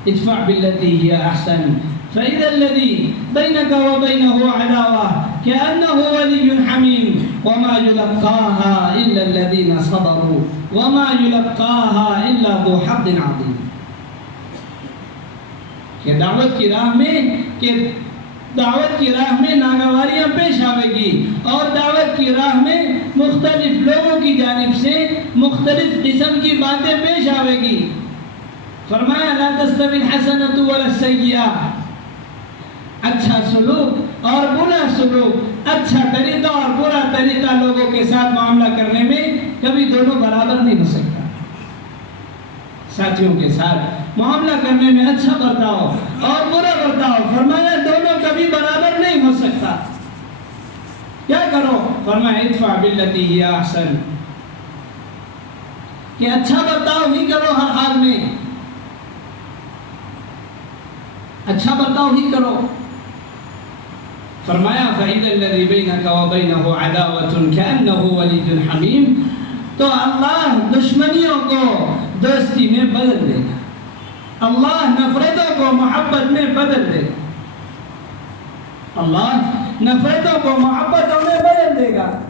ادفع بالتي هي احسن فاذا الذي بينك وبينه عداوه كانه ولي حميم وما يلقاها الا الذين صبروا وما يلقاها الا ذو حظ عظيم۔ کہ دعوت کی راہ میں ناگواریاں پیش آئے گی، اور دعوت کی راہ میں مختلف لوگوں کی جانب سے مختلف قسم کی باتیں پیش آئے گی۔ فرمایا لا تستوی الحسنۃ ولا السیئۃ، اچھا سلوک اور برا سلوک، اچھا طریقہ اور برا طریقہ لوگوں کے ساتھ معاملہ کرنے میں کبھی دونوں برابر نہیں ہو سکتا۔ ساتھیوں کے ساتھ معاملہ کرنے میں اچھا برتاؤ اور برا برتاؤ، فرمایا دونوں کبھی برابر نہیں ہو سکتا۔ کیا کرو؟ فرمایا ادفع بالتی ہی احسن، کہ اچھا برتاؤ ہی کرو، ہر حال میں اچھا برتاؤ ہی کرو۔ فرمایا فَإِذَا الَّذِي بَيْنَكَ وَبَيْنَهُ عَدَاوَةٌ كَأَنَّهُ وَلِيٌّ حَمِيمٌ، تو اللہ دشمنیوں کو دوستی میں بدل دے گا، اللہ نفرتوں کو محبت میں بدل دے گا، اللہ نفرتوں کو محبتوں میں بدل دے گا۔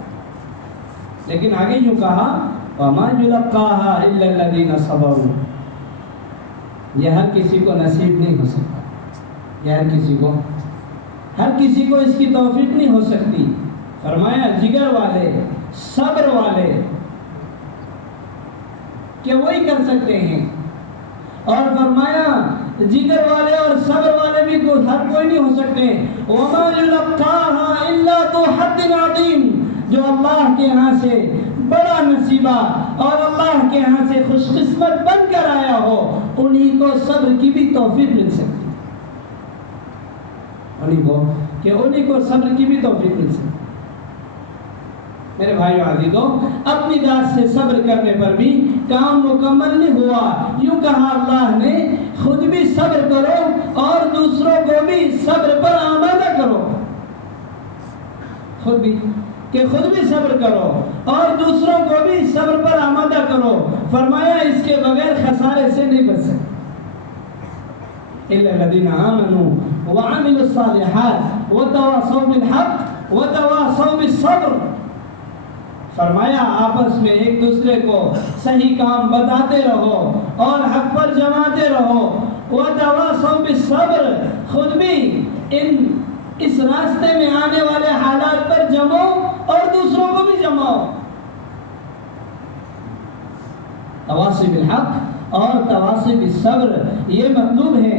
لیکن آگے یوں کہا وَمَا يُلَقَّاهَا إِلَّا الَّذِينَ صَبَرُوا، یہ ہر کسی کو نصیب نہیں ہو سکتا، یہ ہر کسی کو اس کی توفیق نہیں ہو سکتی۔ فرمایا جگر والے، صبر والے کہ وہی کر سکتے ہیں، اور فرمایا جگر والے اور صبر والے بھی ہر کوئی نہیں ہو سکتے۔ وَمَا يُلَقَّاهَا إِلَّا ذُو حَظٍّ عَظِيمٍ، جو اللہ کے ہاں سے بڑا نصیبہ اور اللہ کے ہاں سے خوش قسمت بن کر آیا ہو، انہی کو صبر کی بھی توفیق مل سکتی، انہی کو صبر کی بھی توفیق مل سکتی۔ میرے بھائیو عزیزو، اپنی ذات سے صبر کرنے پر بھی کام مکمل نہیں ہوا۔ یوں کہا اللہ نے خود بھی صبر کرو اور دوسروں کو بھی صبر پر آمادہ کرو، خود بھی صبر کرو اور دوسروں کو بھی صبر پر آمادہ کرو۔ فرمایا اس کے بغیر خسارے سے نہیں بچ سکتے۔ إِلَّا الَّذِينَ آمَنُوا وَعَمِلُوا الصَّالِحَاتِ وَتَوَاصَوْا بِالْحَقِّ وَتَوَاصَوْا بِالصَّبْرِ، فرمایا آپس میں ایک دوسرے کو صحیح کام بتاتے رہو اور حق پر جماتے رہو۔ وَتَوَاصَوْا بِالصَّبْرِ، خود بھی اس راستے میں آنے والے حالات پر جمو اور دوسروں کو بھی جماؤ۔ تواصی بالحق اور تواصی بالصبر، یہ مطلوب ہے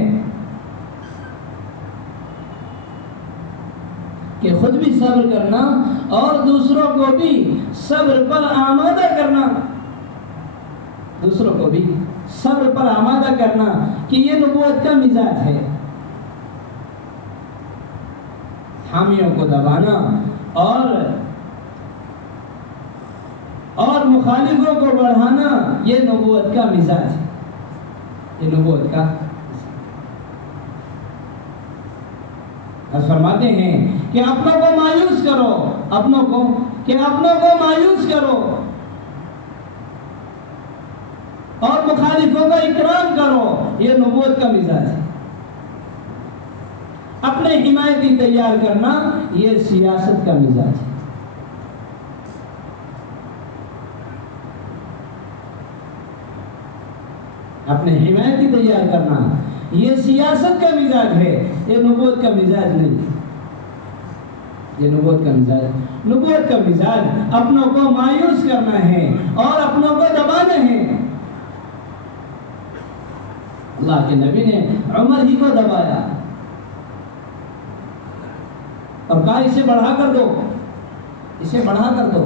کہ خود بھی صبر کرنا اور دوسروں کو بھی صبر پر آمادہ کرنا، دوسروں کو بھی صبر پر آمادہ کرنا، کہ یہ نبوت کا مزاج ہے۔ حامیوں کو دبانا اور مخالفوں کو بڑھانا، یہ نبوت کا مزاج ہے، یہ نبوت کا۔ اور فرماتے ہیں کہ اپنوں کو مایوس کرو، اپنوں کو مایوس کرو اور مخالفوں کا اکرام کرو، یہ نبوت کا مزاج ہے۔ اپنے حمایتی تیار کرنا، یہ سیاست کا مزاج ہے۔ اپنے حمایتی تیار کرنا، یہ سیاست کا مزاج ہے، یہ نبوت کا مزاج نہیں، یہ نبوت کا مزاج اپنوں کو مایوس کرنا ہے اور اپنوں کو دبانا ہے۔ اللہ کے نبی نے عمر ہی کو دبایا اور کہا اسے بڑھا کر دو، اسے بڑھا کر دو۔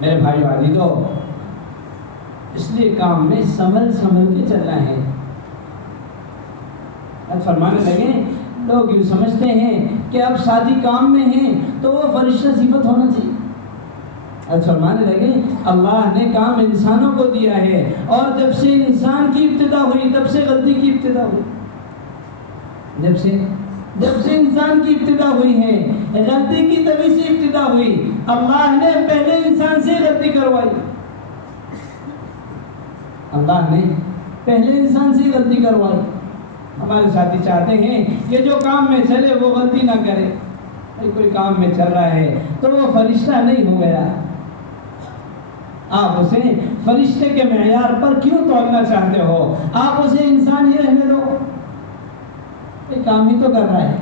میرے بھائیو عزیزو، اس لیے کام میں سنبھل کے چلنا ہے۔ اب فرمانے لگے، لوگ یوں سمجھتے ہیں کہ اب ساتھی کام میں ہیں تو وہ فرشتہ صفت ہونا چاہیے۔ اب فرمانے لگے اللہ نے کام انسانوں کو دیا ہے، اور جب سے انسان کی ابتدا ہوئی تب سے غلطی کی ابتدا ہوئی، جب سے انسان کی ابتدا ہوئی ہے غلطی کی تبھی سے ابتدا ہوئی۔ اللہ نے پہلے انسان سے غلطی کروائی، ہمارے ساتھی چاہتے ہیں کہ جو کام میں چلے وہ غلطی نہ کرے۔ کوئی کام میں چل رہا ہے تو وہ فرشتہ نہیں ہو گیا، آپ اسے فرشتے کے معیار پر کیوں تولنا چاہتے ہو؟ آپ اسے انسان ہی رہنے دو، کام ہی تو کر رہا ہے۔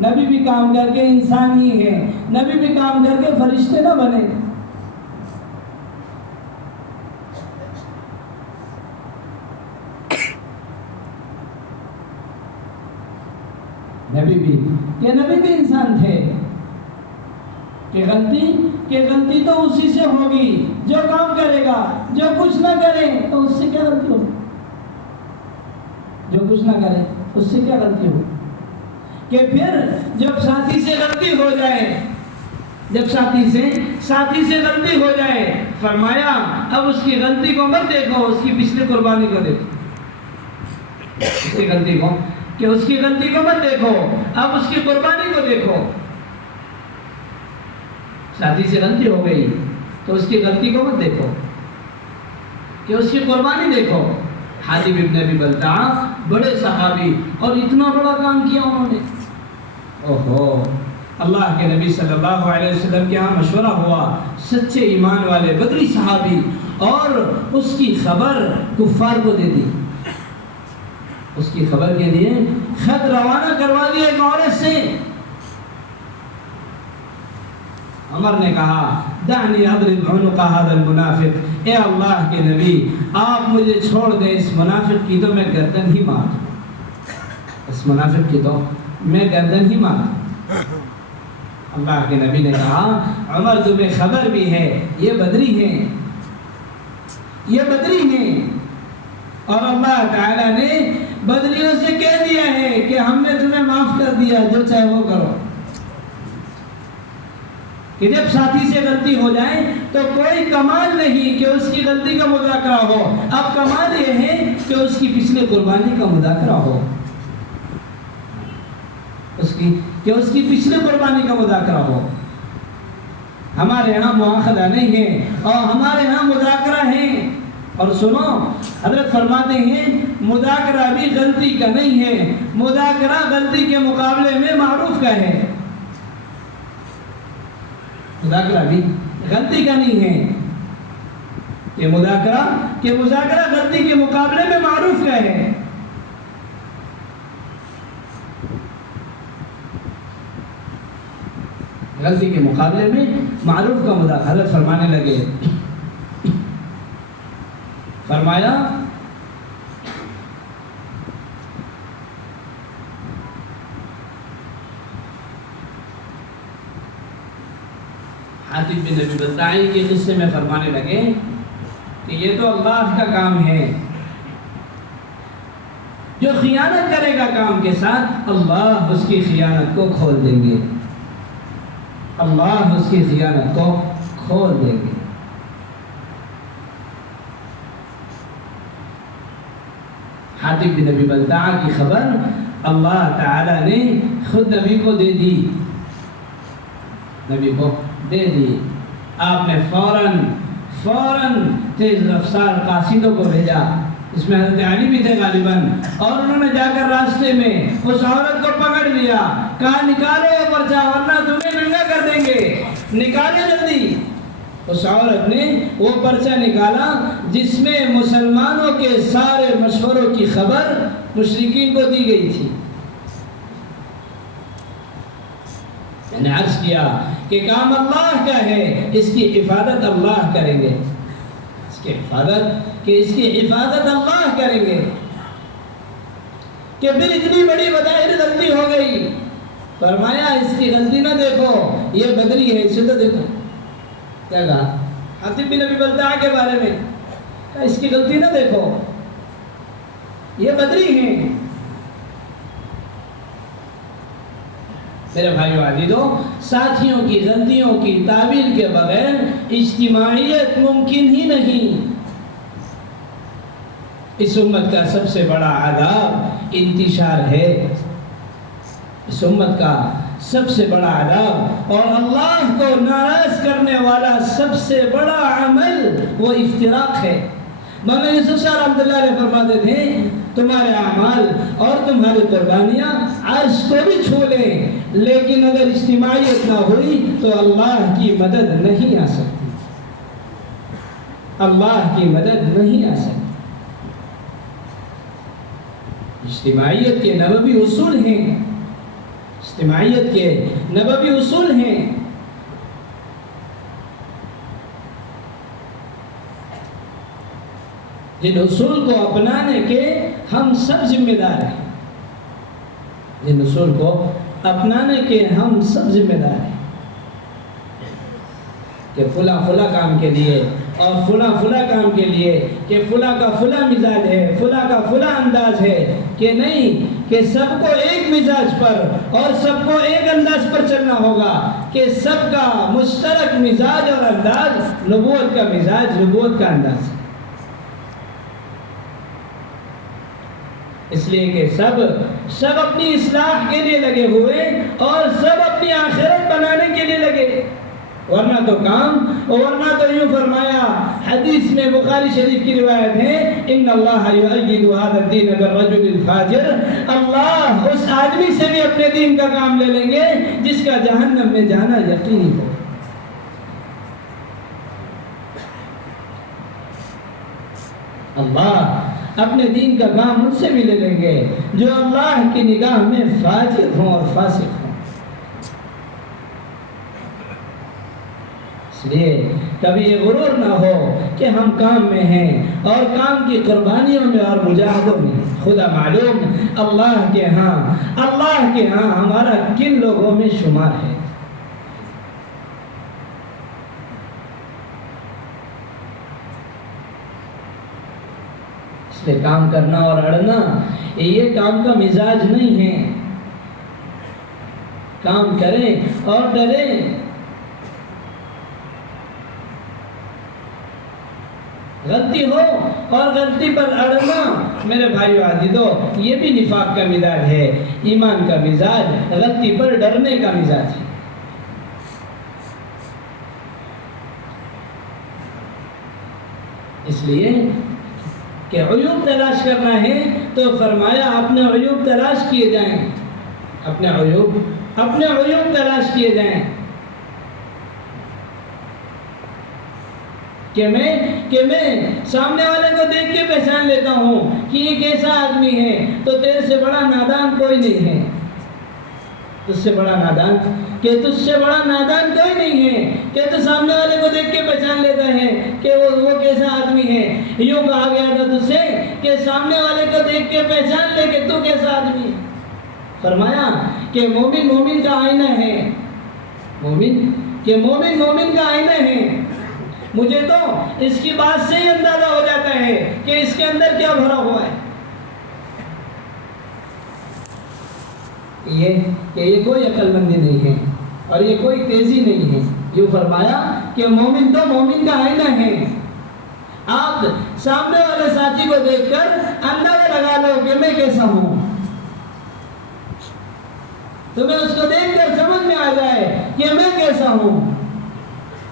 نبی بھی کام کر کے انسان ہی ہے، نبی بھی کام کر کے فرشتے نہ بنے۔ نبی بھی انسان تھے کہ غلطی تو اسی سے ہوگی جو کام کرے گا، جو کچھ نہ کرے تو اس سے کیا غلطی ہوگی؟ جو کچھ نہ کرے اس سے کیا غلطی ہوگی؟ کہ پھر جب ساتھی سے غلطی ہو جائے، فرمایا اب اس کی غلطی کو مت دیکھو، اس کی پچھلی قربانی کو دیکھو، اس کی غلطی کو مت دیکھو، اب اس کی قربانی کو دیکھو۔ ساتھی سے غلطی ہو گئی تو اس کی غلطی کو مت دیکھو، کہ اس کی قربانی دیکھو۔ حاتب ابن ابی بلتعہ بڑے صحابی اور اتنا بڑا کام کیا انہوں نے. اوہو، اللہ کے نبی صلی اللہ علیہ وسلم کے یہاں مشورہ ہوا، سچے ایمان والے بدری صحابی، اور اس کی خبر کفار کو دے دی. اس کی خبر کے لیے خط روانہ کروا دیا ایک عورت سے. عمر نے کہا دعنی اضرب عنق هذا المنافق، اے اللہ کے نبی آپ مجھے چھوڑ دیں، اس منافق کی تو میں گردن ہی مار دوں، اس منافق کی تو میں گردن ہی مار دوں. اللہ کے نبی نے کہا عمر تمہیں خبر بھی ہے یہ بدری ہیں، یہ بدری ہیں، اور اللہ تعالیٰ نے بدریوں سے کہہ دیا ہے کہ ہم نے تمہیں معاف کر دیا، جو چاہے وہ کرو. کہ جب ساتھی سے غلطی ہو جائے تو کوئی کمال نہیں کہ اس کی غلطی کا مذاکرہ ہو، اب کمال یہ ہے کہ اس کی پچھلے قربانی کا مذاکرہ ہو، اس کی پچھلے قربانی کا مذاکرہ ہو. ہمارے یہاں مواخذہ نہیں ہے اور ہمارے یہاں مذاکرہ ہے. اور سنو، حضرت فرماتے ہیں مذاکرہ بھی غلطی کا نہیں ہے، مذاکرہ غلطی کے مقابلے میں معروف کا ہے. مذاکرہ بھی غلطی کا نہیں ہے، یہ مذاکرہ غلطی کے مقابلے میں معروف کا ہے. غلطی کے مقابلے میں معروف کا مذاکرہ. حضرت فرمانے لگے، فرمایا حاتب بن ابی بلتعہ کے قصے میں فرمانے لگے کہ یہ تو اللہ کا کام ہے، جو خیانت کرے گا کام کے ساتھ اللہ اس کی خیانت کو کھول دیں گے، اللہ اس کی خیانت کو کھول دیں گے. حاتب بن ابی بلتعہ کی خبر اللہ تعالی نے خود نبی کو دے دی، نبی کو دے دی. آپ نے فوراً تیز رفتار قاصدوں کو بھیجا، اس میں حضرت علی بھی تھے غالباً، اور انہوں نے جا کر راستے میں اس عورت کو پکڑ لیا، کہا نکالو یہ پرچہ ورنہ تمہیں ننگا کر دیں گے، نکالے جلدی. اس عورت نے وہ پرچہ نکالا جس میں مسلمانوں کے سارے مشوروں کی خبر مشرکین کو دی گئی تھی. میں نے عرض کیا کہ کام اللہ کا ہے، اس کی حفاظت اللہ کریں گے، اس کی حفاظت اللہ کریں گے. کہ پھر اتنی بڑی بظاہر غلطی ہو گئی، فرمایا اس کی غلطی نہ دیکھو، یہ بدری ہے، اسے تو دیکھو. کیا کہا حاتب بن ابی بلتعہ کے بارے میں؟ کہا اس کی غلطی نہ دیکھو، یہ بدری ہیں. میرے بھائیو عزیزو، ساتھیوں کی غلطیوں کی تعویل کے بغیر اجتماعیت ممکن ہی نہیں. اس امت کا سب سے بڑا عذاب انتشار ہے، اس امت کا سب سے بڑا عذاب اور اللہ کو ناراض کرنے والا سب سے بڑا عمل وہ افتراق ہے. مولانا یوسف شاہ رحمۃ اللہ علیہ فرماتے تھے تمہارے اعمال اور تمہاری قربانیاں عرش کو بھی چھو لیں، لیکن اگر اجتماعیت نہ ہوئی تو اللہ کی مدد نہیں آ سکتی، اللہ کی مدد نہیں آ سکتی. اجتماعیت کے نبوی اصول ہیں، اجتماعیت کے نبوی اصول ہیں. جن اصول کو اپنانے کے ہم سب ذمہ دار ہیں، جن اصول کو اپنانے کے ہم سب ذمہ دار ہیں کہ فلاں کام کے لیے اور فلاں کام کے لیے کہ فلاں کا فلاں مزاج ہے، فلاں کا فلاں انداز ہے، کہ نہیں کہ سب کو ایک مزاج پر اور سب کو ایک انداز پر چلنا ہوگا، کہ سب کا مشترک مزاج اور انداز نبوت کا مزاج، نبوت کا انداز ہے. اس لیے کہ سب اپنی اصلاح کے لیے لگے ہوئے اور سب اپنی آخرت بنانے کے لیے لگے. ورنہ تو کام، ورنہ تو یوں فرمایا حدیث میں بخاری شریف کی روایت ہے، ان اللہ یؤید ھذا الدین بالرجل الفاجر، اللہ اس آدمی سے بھی اپنے دین کا کام لے لیں گے جس کا جہنم میں جانا یقینی ہو۔ اللہ اپنے دین کا کام ان سے بھی لے لیں گے جو اللہ کی نگاہ میں فاجر ہوں اور فاسق ہوں۔ اس لیے کبھی یہ غرور نہ ہو کہ ہم کام میں ہیں اور کام کی قربانیوں میں اور مجاہدوں میں، خدا معلوم اللہ کے ہاں ہمارا کن لوگوں میں شمار ہے۔ اس لیے کام کرنا اور اڑنا یہ کام کا مزاج نہیں ہے۔ کام کریں اور ڈریں، غلطی ہو اور غلطی پر اڑنا میرے بھائیو عزیزو یہ بھی نفاق کا مزاج ہے۔ ایمان کا مزاج غلطی پر ڈرنے کا مزاج ہے۔ اس لیے کہ عیوب تلاش کرنا ہے تو فرمایا اپنے عیوب تلاش کیے جائیں، اپنے عیوب تلاش کیے جائیں کہ میں سامنے والے کو دیکھ کے پہچان لیتا ہوں کہ یہ کیسا آدمی ہے، تو تیرے سے بڑا نادان کوئی نہیں ہے، تجھ سے بڑا نادان کوئی نہیں ہے کہ تو سامنے والے کو دیکھ کے پہچان لیتا ہے کہ وہ کیسا آدمی ہے۔ یوں کہا گیا تھا تجھ سے کہ سامنے والے کو دیکھ کے پہچان لے کہ تو کیسا آدمی ہے۔ فرمایا کہ مومن کا آئینہ ہے، مومن کا آئینہ ہے۔ مجھے تو اس کی بات سے ہی اندازہ ہو جاتا ہے کہ اس کے اندر کیا بھرا ہوا ہے۔ یہ کوئی عقل مندی نہیں ہے اور یہ کوئی تیزی نہیں ہے۔ یوں فرمایا کہ مومن تو مومن کا آئینہ ہے۔ آپ سامنے والے ساتھی کو دیکھ کر اندازہ لگا لو کہ میں کیسا ہوں، تمہیں اس کو دیکھ کر سمجھ میں آ جائے کہ میں کیسا ہوں۔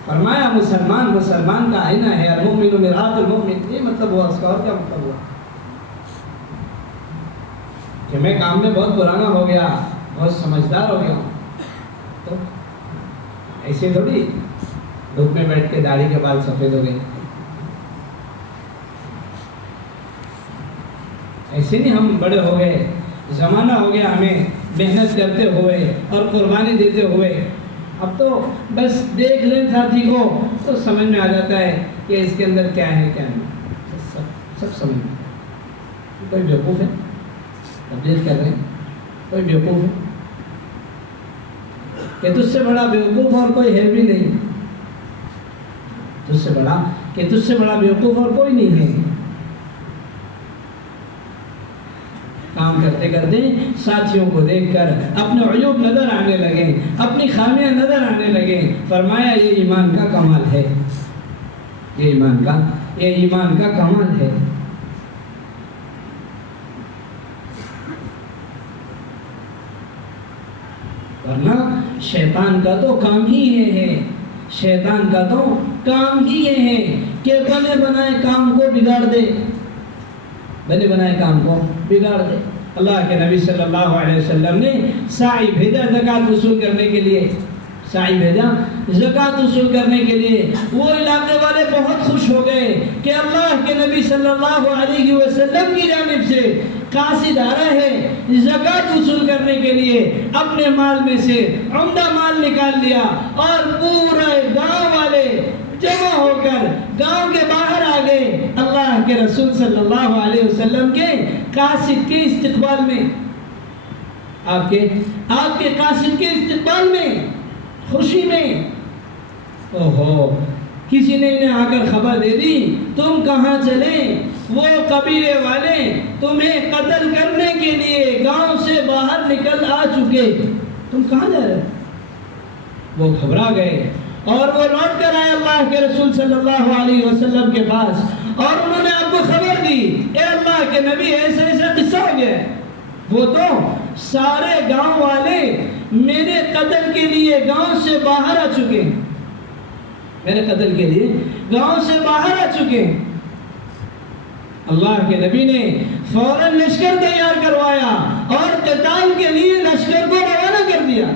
فرمایا مسلمان کا آئینہ ہے، المؤمن مرآۃ المؤمن، یہ مطلب ہوا اس کا، اور کیا مطلب ہوا؟ کہ میں کام میں بہت پرانا ہو گیا، بہت سمجھدار ہو گیا ہوں، تو ایسے تھوڑی دھوپ میں بیٹھ کے داڑھی کے بال سفید ہو گئے، ایسے نہیں ہم بڑے ہو گئے، زمانہ ہو گیا ہمیں محنت کرتے ہوئے اور قربانی دیتے ہوئے، اب تو بس دیکھ لیں ساتھی کو تو سمجھ میں آ جاتا ہے کہ اس کے اندر کیا ہے کیا نہیں، سب سمجھ میں۔ کوئی بیوقوف ہے تبلیغ کر رہے ہیں، کوئی بیوقوف ہے کہ تجھ سے بڑا بیوقوف اور کوئی ہے بھی نہیں، تجھ سے بڑا بیوقوف اور کوئی نہیں ہے۔ کام کرتے کرتے ساتھیوں کو دیکھ کر اپنے عیوب نظر آنے لگے، اپنی خامیاں نظر آنے لگے۔ فرمایا یہ ایمان کا کمال ہے، یہ ایمان کا کمال ہے۔ ورنہ شیطان کا تو کام ہی یہ ہے، شیطان کا تو کام ہی یہ ہے کہ بنے بنائے کام کو بگاڑ دے، بنے بنائے کام کو بگاڑ دے۔ اللہ کے نبی صلی اللہ علیہ وسلم نے سائی بھیجا زکوٰۃ وصول کرنے کے لیے، زکوٰۃ وصول کرنے کے لیے۔ وہ علاقے والے بہت خوش ہو گئے کہ اللہ کے نبی صلی اللہ علیہ وسلم کی جانب سے قاصد آ رہا ہے زکوٰۃ وصول کرنے کے لیے۔ اپنے مال میں سے عمدہ مال نکال لیا اور پورے گاؤں والے جمع ہو کر گاؤں کے باہر آ گئے اللہ کے رسول صلی اللہ علیہ وسلم کے قاصد کے استقبال میں، آپ کے قاصد کے استقبال میں، خوشی میں۔ اوہو، کسی نے انہیں آ کر خبر دے دی تم کہاں چلے، وہ قبیلے والے تمہیں قتل کرنے کے لیے گاؤں سے باہر نکل آ چکے، تم کہاں جا رہے؟ وہ گھبرا گئے اور وہ لوٹ کر آئے اللہ کے رسول صلی اللہ علیہ وسلم کے پاس، اور انہوں نے آپ کو خبر دی، اے اللہ کے نبی ایسا ایسا قصہ ہو گیا ہے، وہ تو سارے گاؤں والے میرے قتل کے لیے گاؤں سے باہر آ چکے ہیں۔ میرے قتل کے لیے گاؤں سے باہر آ چکے ہیں۔ اللہ کے نبی نے فوراً لشکر تیار کروایا اور قتال کے لیے لشکر کو روانہ کر دیا۔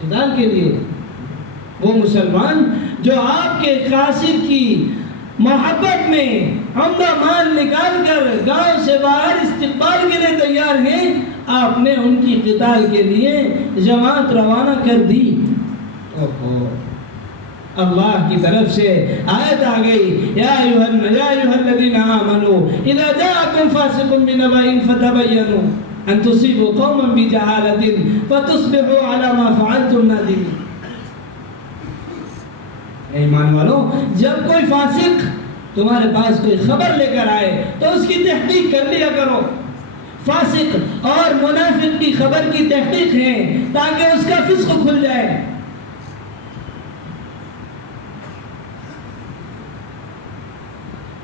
قتال کے لیے وہ مسلمان جو آپ کے قاصد کی محبت میں عمدہ مال نکال کر گاؤں سے باہر استقبال کے لیے تیار ہیں، آپ نے ان کی قتال کے لیے جماعت روانہ کر دی۔ اللہ کی طرف سے آیت آ گئی، یا ایھا الذین آمنوا اذا جاءکم فاسق بنبأ فتبینوا ان تصیبوا قوما بجہالة فتصبحوا علی ما فعلتم نادمین۔ ایمان والو، جب کوئی فاسق تمہارے پاس کوئی خبر لے کر آئے تو اس کی تحقیق کر لیا کرو۔ فاسق اور منافق کی خبر کی تحقیق ہے تاکہ اس کا فسق کھل جائے۔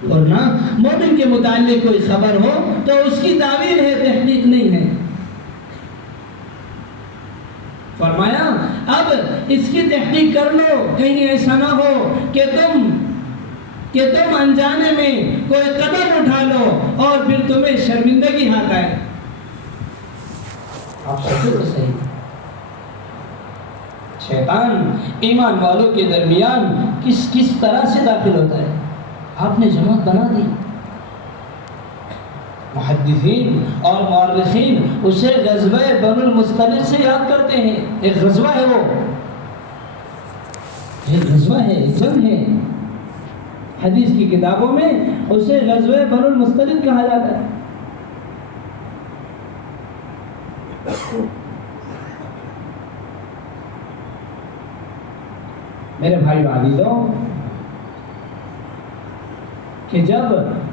ورنہ مومن کے متعلق کوئی خبر ہو تو اس کی تعویل ہے، تحقیق نہیں ہے۔ فرمایا اب اس کی تحقیق کر لو، کہیں ایسا نہ ہو کہ تم انجانے میں کوئی قدم اٹھا لو اور پھر تمہیں شرمندگی ہاتھ آئے۔ آپ سوچو تو صحیح، شیطان ایمان والوں کے درمیان کس طرح سے داخل ہوتا ہے۔ آپ نے جماعت بنا دی، محدثین اور مورخین اسے غزوہ بنو المصطلق سے یاد کرتے ہیں۔ ایک غزوہ ہے، وہ ایک غزوہ ہے، ایک جنگ ہے۔ حدیث کی کتابوں میں اسے غزوہ بنو المصطلق کہا جاتا ہے۔ میرے بھائی عزیزوں، کہ جب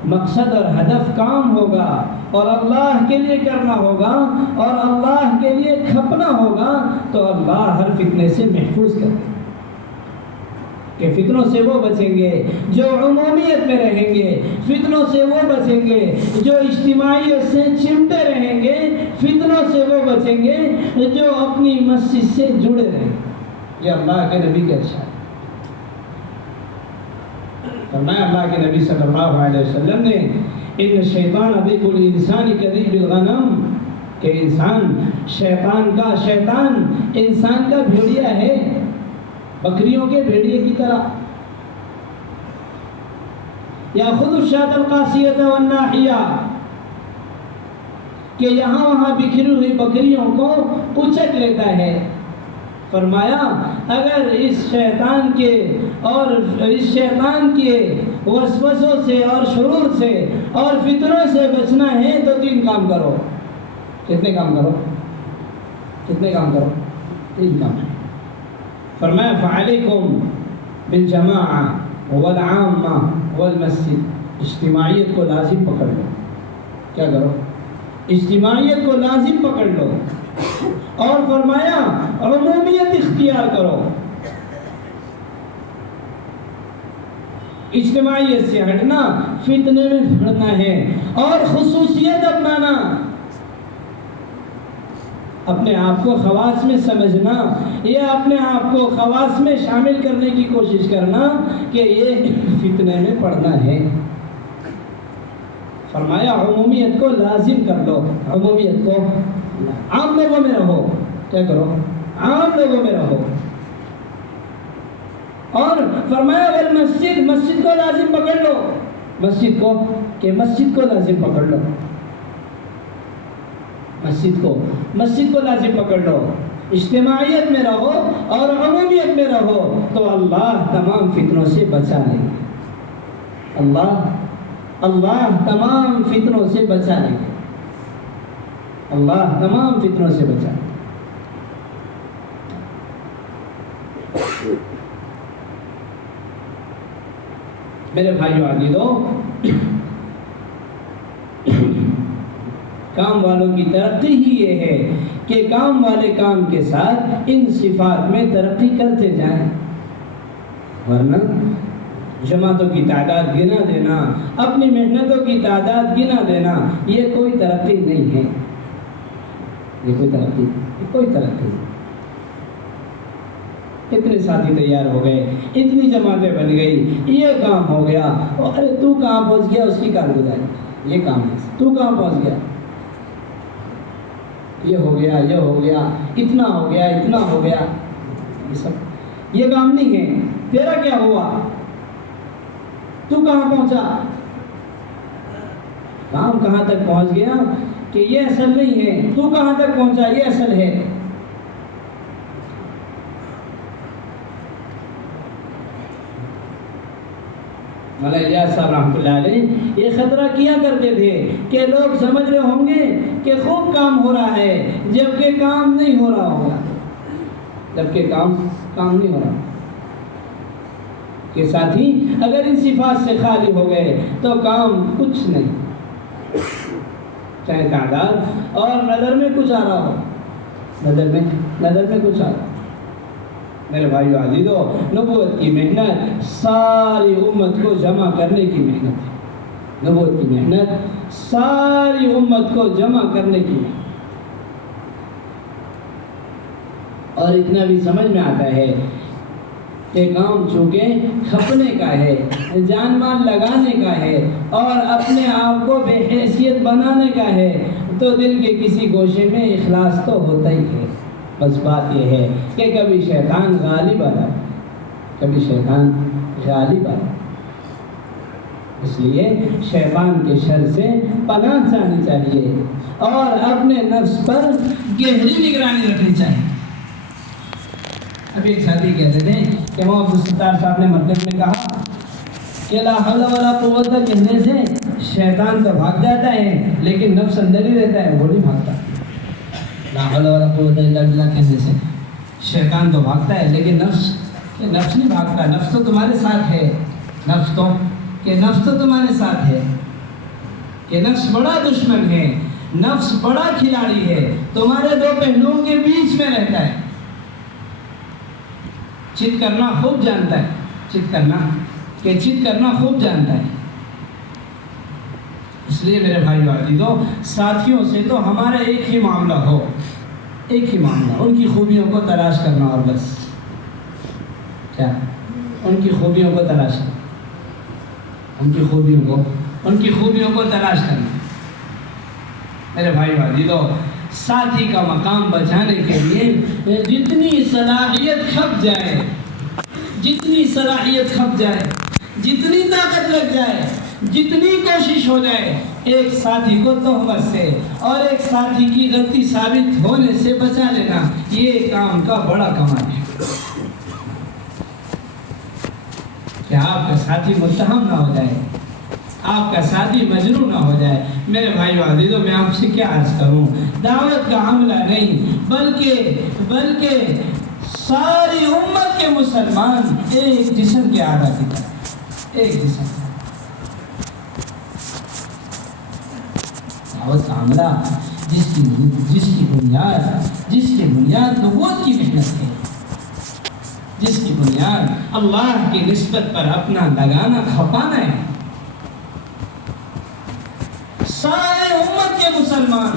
مقصد اور ہدف کام ہوگا اور اللہ کے لیے کرنا ہوگا اور اللہ کے لیے کھپنا ہوگا تو اللہ ہر فتنے سے محفوظ کرے گا۔ کہ فتنوں سے وہ بچیں گے جو عمومیت میں رہیں گے، فتنوں سے وہ بچیں گے جو اجتماعیت سے چمٹے رہیں گے، فتنوں سے وہ بچیں گے جو اپنی مسجد سے جڑے رہیں گے۔ یہ اللہ کے نبی کا ارشاد۔ فرمایا اللہ کے نبی صلی اللہ علیہ وسلم نے، ان الشیطان بکل انسان کذیب الغنم، کہ شیطان انسان کا بھیڑیا ہے، بکریوں کے بھیڑیے کی طرح۔ یاخذ الشاة القاسیة والناحیہ، کہ یہاں وہاں بکھری ہوئی بکریوں کو اچک لیتا ہے۔ فرمایا اگر اس شیطان کے وسوسوں سے اور شرور سے اور فتنوں سے بچنا ہے تو 3 کام کرو۔ کتنے کام کرو؟ 3 کام۔ فرمایا فعلیکم بالجماعہ والعامہ والمسجد، اجتماعیت کو لازم پکڑ لو۔ کیا کرو؟ اجتماعیت کو لازم پکڑ لو، اور فرمایا عمومیت اختیار کرو، اجتماعیت سے ہٹنا، فتنے میں پڑنا ہے، اور خصوصیت اپنانا، اپنے آپ کو خواص میں سمجھنا یا اپنے آپ کو خواص میں شامل کرنے کی کوشش کرنا کہ یہ فتنے میں پڑنا ہے۔ فرمایا عمومیت کو لازم کر لو، عمومیت کو، عام لوگوں میں رہو۔ کیا کرو؟ عام لوگوں میں رہو۔ اور فرمایا والمسجد، مسجد کو لازم پکڑ لو، مسجد کو لازم پکڑ لو، مسجد کو لازم پکڑ لو، اجتماعیت میں رہو اور عمومیت میں رہو تو اللہ تمام فتنوں سے بچا لیں گے۔ اللہ تمام فتنوں سے بچا لیں گے، اللہ تمام فتنوں سے بچا لیں گے۔ میرے بھائیو عزیزو، کام والوں کی ترقی ہی یہ ہے کہ کام والے کام کے ساتھ ان صفات میں ترقی کرتے جائیں، ورنہ جماعتوں کی تعداد گنا دینا، اپنی محنتوں کی تعداد گنا دینا، یہ کوئی ترقی نہیں ہے، یہ کوئی ترقی نہیں۔ اتنے ساتھی تیار ہو گئے، اتنی جماعتیں بن گئی، یہ کام ہو گیا، ارے تو کہاں پہنچ گیا اس کی کارگزاری، یہ کام ہے، تو کہاں پہنچ گیا، یہ ہو گیا، یہ ہو گیا، اتنا ہو گیا، اتنا ہو گیا، یہ سب یہ کام نہیں ہے۔ تیرا کیا ہوا، تو کہاں پہنچا، کام کہاں تک پہنچ گیا کہ یہ اصل نہیں ہے، تو کہاں تک پہنچا یہ اصل ہے۔ مولانا الیاس صاحب رحمۃ اللہ علیہ یہ خطرہ کیا کرتے تھے کہ لوگ سمجھ رہے ہوں گے کہ خوب کام ہو رہا ہے، جبکہ کام نہیں ہو رہا ہوگا، جبکہ کام نہیں ہو رہا، کہ ساتھی اگر ان صفات سے خالی ہو گئے تو کام کچھ نہیں، چاہے تعداد اور نظر میں کچھ آ رہا ہو، نظر میں کچھ آ رہا ہو۔ میرے بھائیو عزیزو، نبوت کی محنت ساری امت کو جمع کرنے کی محنت ہے، نبوت کی محنت ساری امت کو جمع کرنے کی محنت، اور اتنا بھی سمجھ میں آتا ہے کہ کام چونکہ کھپنے کا ہے، جان مال لگانے کا ہے اور اپنے آپ کو بے حیثیت بنانے کا ہے، تو دل کے کسی گوشے میں اخلاص تو ہوتا ہی ہے، بس بات یہ ہے کہ کبھی شیطان غالب آ رہا، کبھی شیطان غالب آ رہا، اس لیے شیطان کے شر سے پناہ چاہنی چاہیے اور اپنے نفس پر گہری نگرانی رکھنی چاہیے۔ ابھی ایک ساتھی کہتے تھے کہ امام عبدالستار صاحب نے مطلب میں کہا کہ لا حول ولا قوت کہنے سے شیطان تو بھاگ جاتا ہے لیکن نفس اندر ہی رہتا ہے، وہ نہیں بھاگتا۔ لا حول ولا قوت الا باللہ کہنے سے شیطان تو بھاگتا ہے لیکن نفس نہیں بھاگتا، نفس تو تمہارے ساتھ ہے، نفس تو تمہارے ساتھ ہے، کہ نفس بڑا دشمن ہے، نفس بڑا کھلاڑی ہے، تمہارے دو پہلوؤں کے بیچ میں رہتا ہے، چت کرنا خوب جانتا ہے، چت کرنا خوب جانتا ہے۔ اس لیے میرے بھائیو عزیزو، ساتھیوں سے تو ہمارا ایک ہی معاملہ ہو، ایک ہی معاملہ، ان کی خوبیوں کو تلاش کرنا، اور بس کیا، ان کی خوبیوں کو تلاش کرنا، ان کی خوبیوں کو تلاش کرنا۔ میرے بھائیو عزیزو، ساتھی کا مقام بچانے کے لیے جتنی صلاحیت کھپ جائے، جتنی طاقت لگ جائے، جتنی کوشش ہو جائے، ایک ساتھی کو تہمت سے اور ایک ساتھی کی غلطی ثابت ہونے سے بچا لینا، یہ کام کا بڑا کمال ہے۔ کہ آپ کا ساتھی متہم نہ ہو جائے، آپ کا ساتھی مجروح نہ ہو جائے۔ میرے بھائیو عزیزو، میں آپ سے کیا عرض کروں، دعوت کا عملہ نہیں بلکہ ساری امت کے مسلمان ایک جسم کے اعضاء کی طرح، ایک جسم۔ دعوت کا عملہ جس کی بنیاد نبوت کی محنت ہے، جس کی بنیاد اللہ کی نسبت پر اپنا لگانا کھپانا ہے، سارے امت کے مسلمان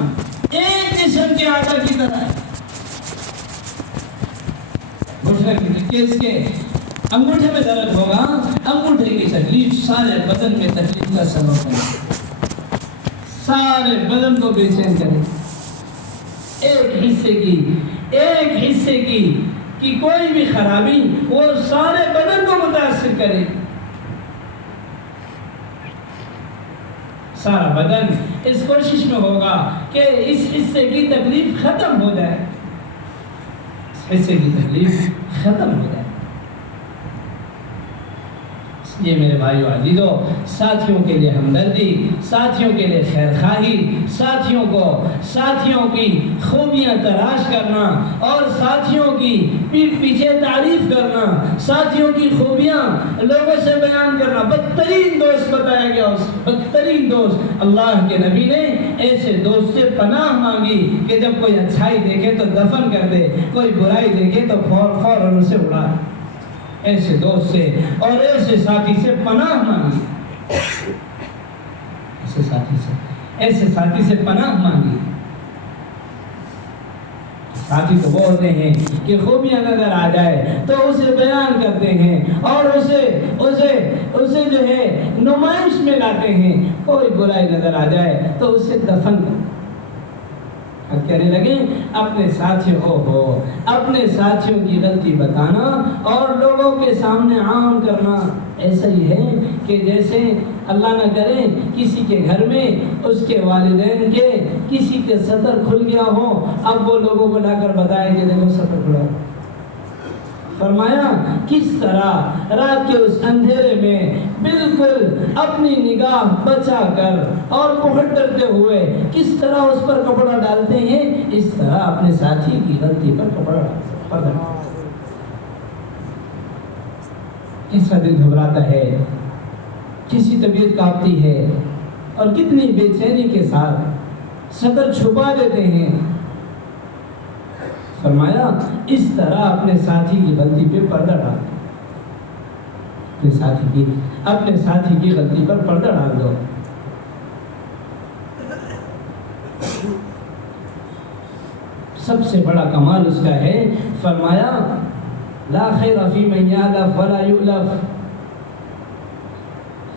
ایک جسم کے اعضاء کی طرح ہے۔ اس کے انگوٹھے میں درد ہوگا، انگوٹھے کی تکلیف سارے بدن میں تکلیف کا سبب ہے، سارے بدن کو بے چین کرے، ایک حصے کی کوئی بھی خرابی وہ سارے بدن کو متاثر کرے، سارا بدن اس کوشش میں ہوگا کہ اس حصے کی تکلیف ختم ہو جائے، اس حصے کی تکلیف ختم ہو جائے۔ یہ میرے بھائیو عزیزو، ساتھیوں کے لیے ہمدردی، ساتھیوں کے لیے خیر خواہی، ساتھیوں کی خوبیاں تلاش کرنا اور ساتھیوں کی پیٹھ پیچھے تعریف کرنا، ساتھیوں کی خوبیاں لوگوں سے بیان کرنا، بدترین دوست بتایا گیا، بدترین دوست۔ اللہ کے نبی نے ایسے دوست سے پناہ مانگی کہ جب کوئی اچھائی دیکھے تو دفن کر دے، کوئی برائی دیکھے تو فوراً اسے اڑا، ایسے دوست سے اور ایسے ساتھی سے پناہ مانگی، ایسے ساتھی سے پناہ مانگی۔ ساتھی تو وہ ہوتے ہیں کہ خوبیاں نظر آ جائے تو اسے بیان کرتے ہیں اور اسے جو ہے نمائش میں لاتے ہیں، کوئی برائی نظر آ جائے تو اسے دفن کرتے ہیں۔ اب کہنے لگے اپنے ساتھیوں کی غلطی بتانا اور لوگوں کے سامنے عام کرنا ایسا ہی ہے کہ جیسے اللہ نہ کرے کسی کے گھر میں اس کے والدین کے کسی کے سطر کھل گیا ہو، اب وہ لوگوں کو لا کر بتائے کہ دیکھو سطر کھلا۔ فرمایا کس طرح رات کے اس اندھیرے میں بالکل اپنی نگاہ بچا کر اور بہت ڈرتے ہوئے کس طرح اس پر کپڑا ڈالتے ہیں، اس طرح اپنے ساتھی کی غلطی پر کپڑا ڈالتے ہیں۔ کیسا دل گھبراتا ہے، کسی طبیعت کانپتی ہے اور کتنی بے چینی کے ساتھ سطر چھپا دیتے ہیں۔ فرمایا اس طرح اپنے ساتھی کی غلطی پہ پردہ ڈال دو، اپنے ساتھی کی غلطی پر پردہ ڈال دو۔ سب سے بڑا کمال اس کا ہے، فرمایا لا خیر فی من یألف ولا یؤلف،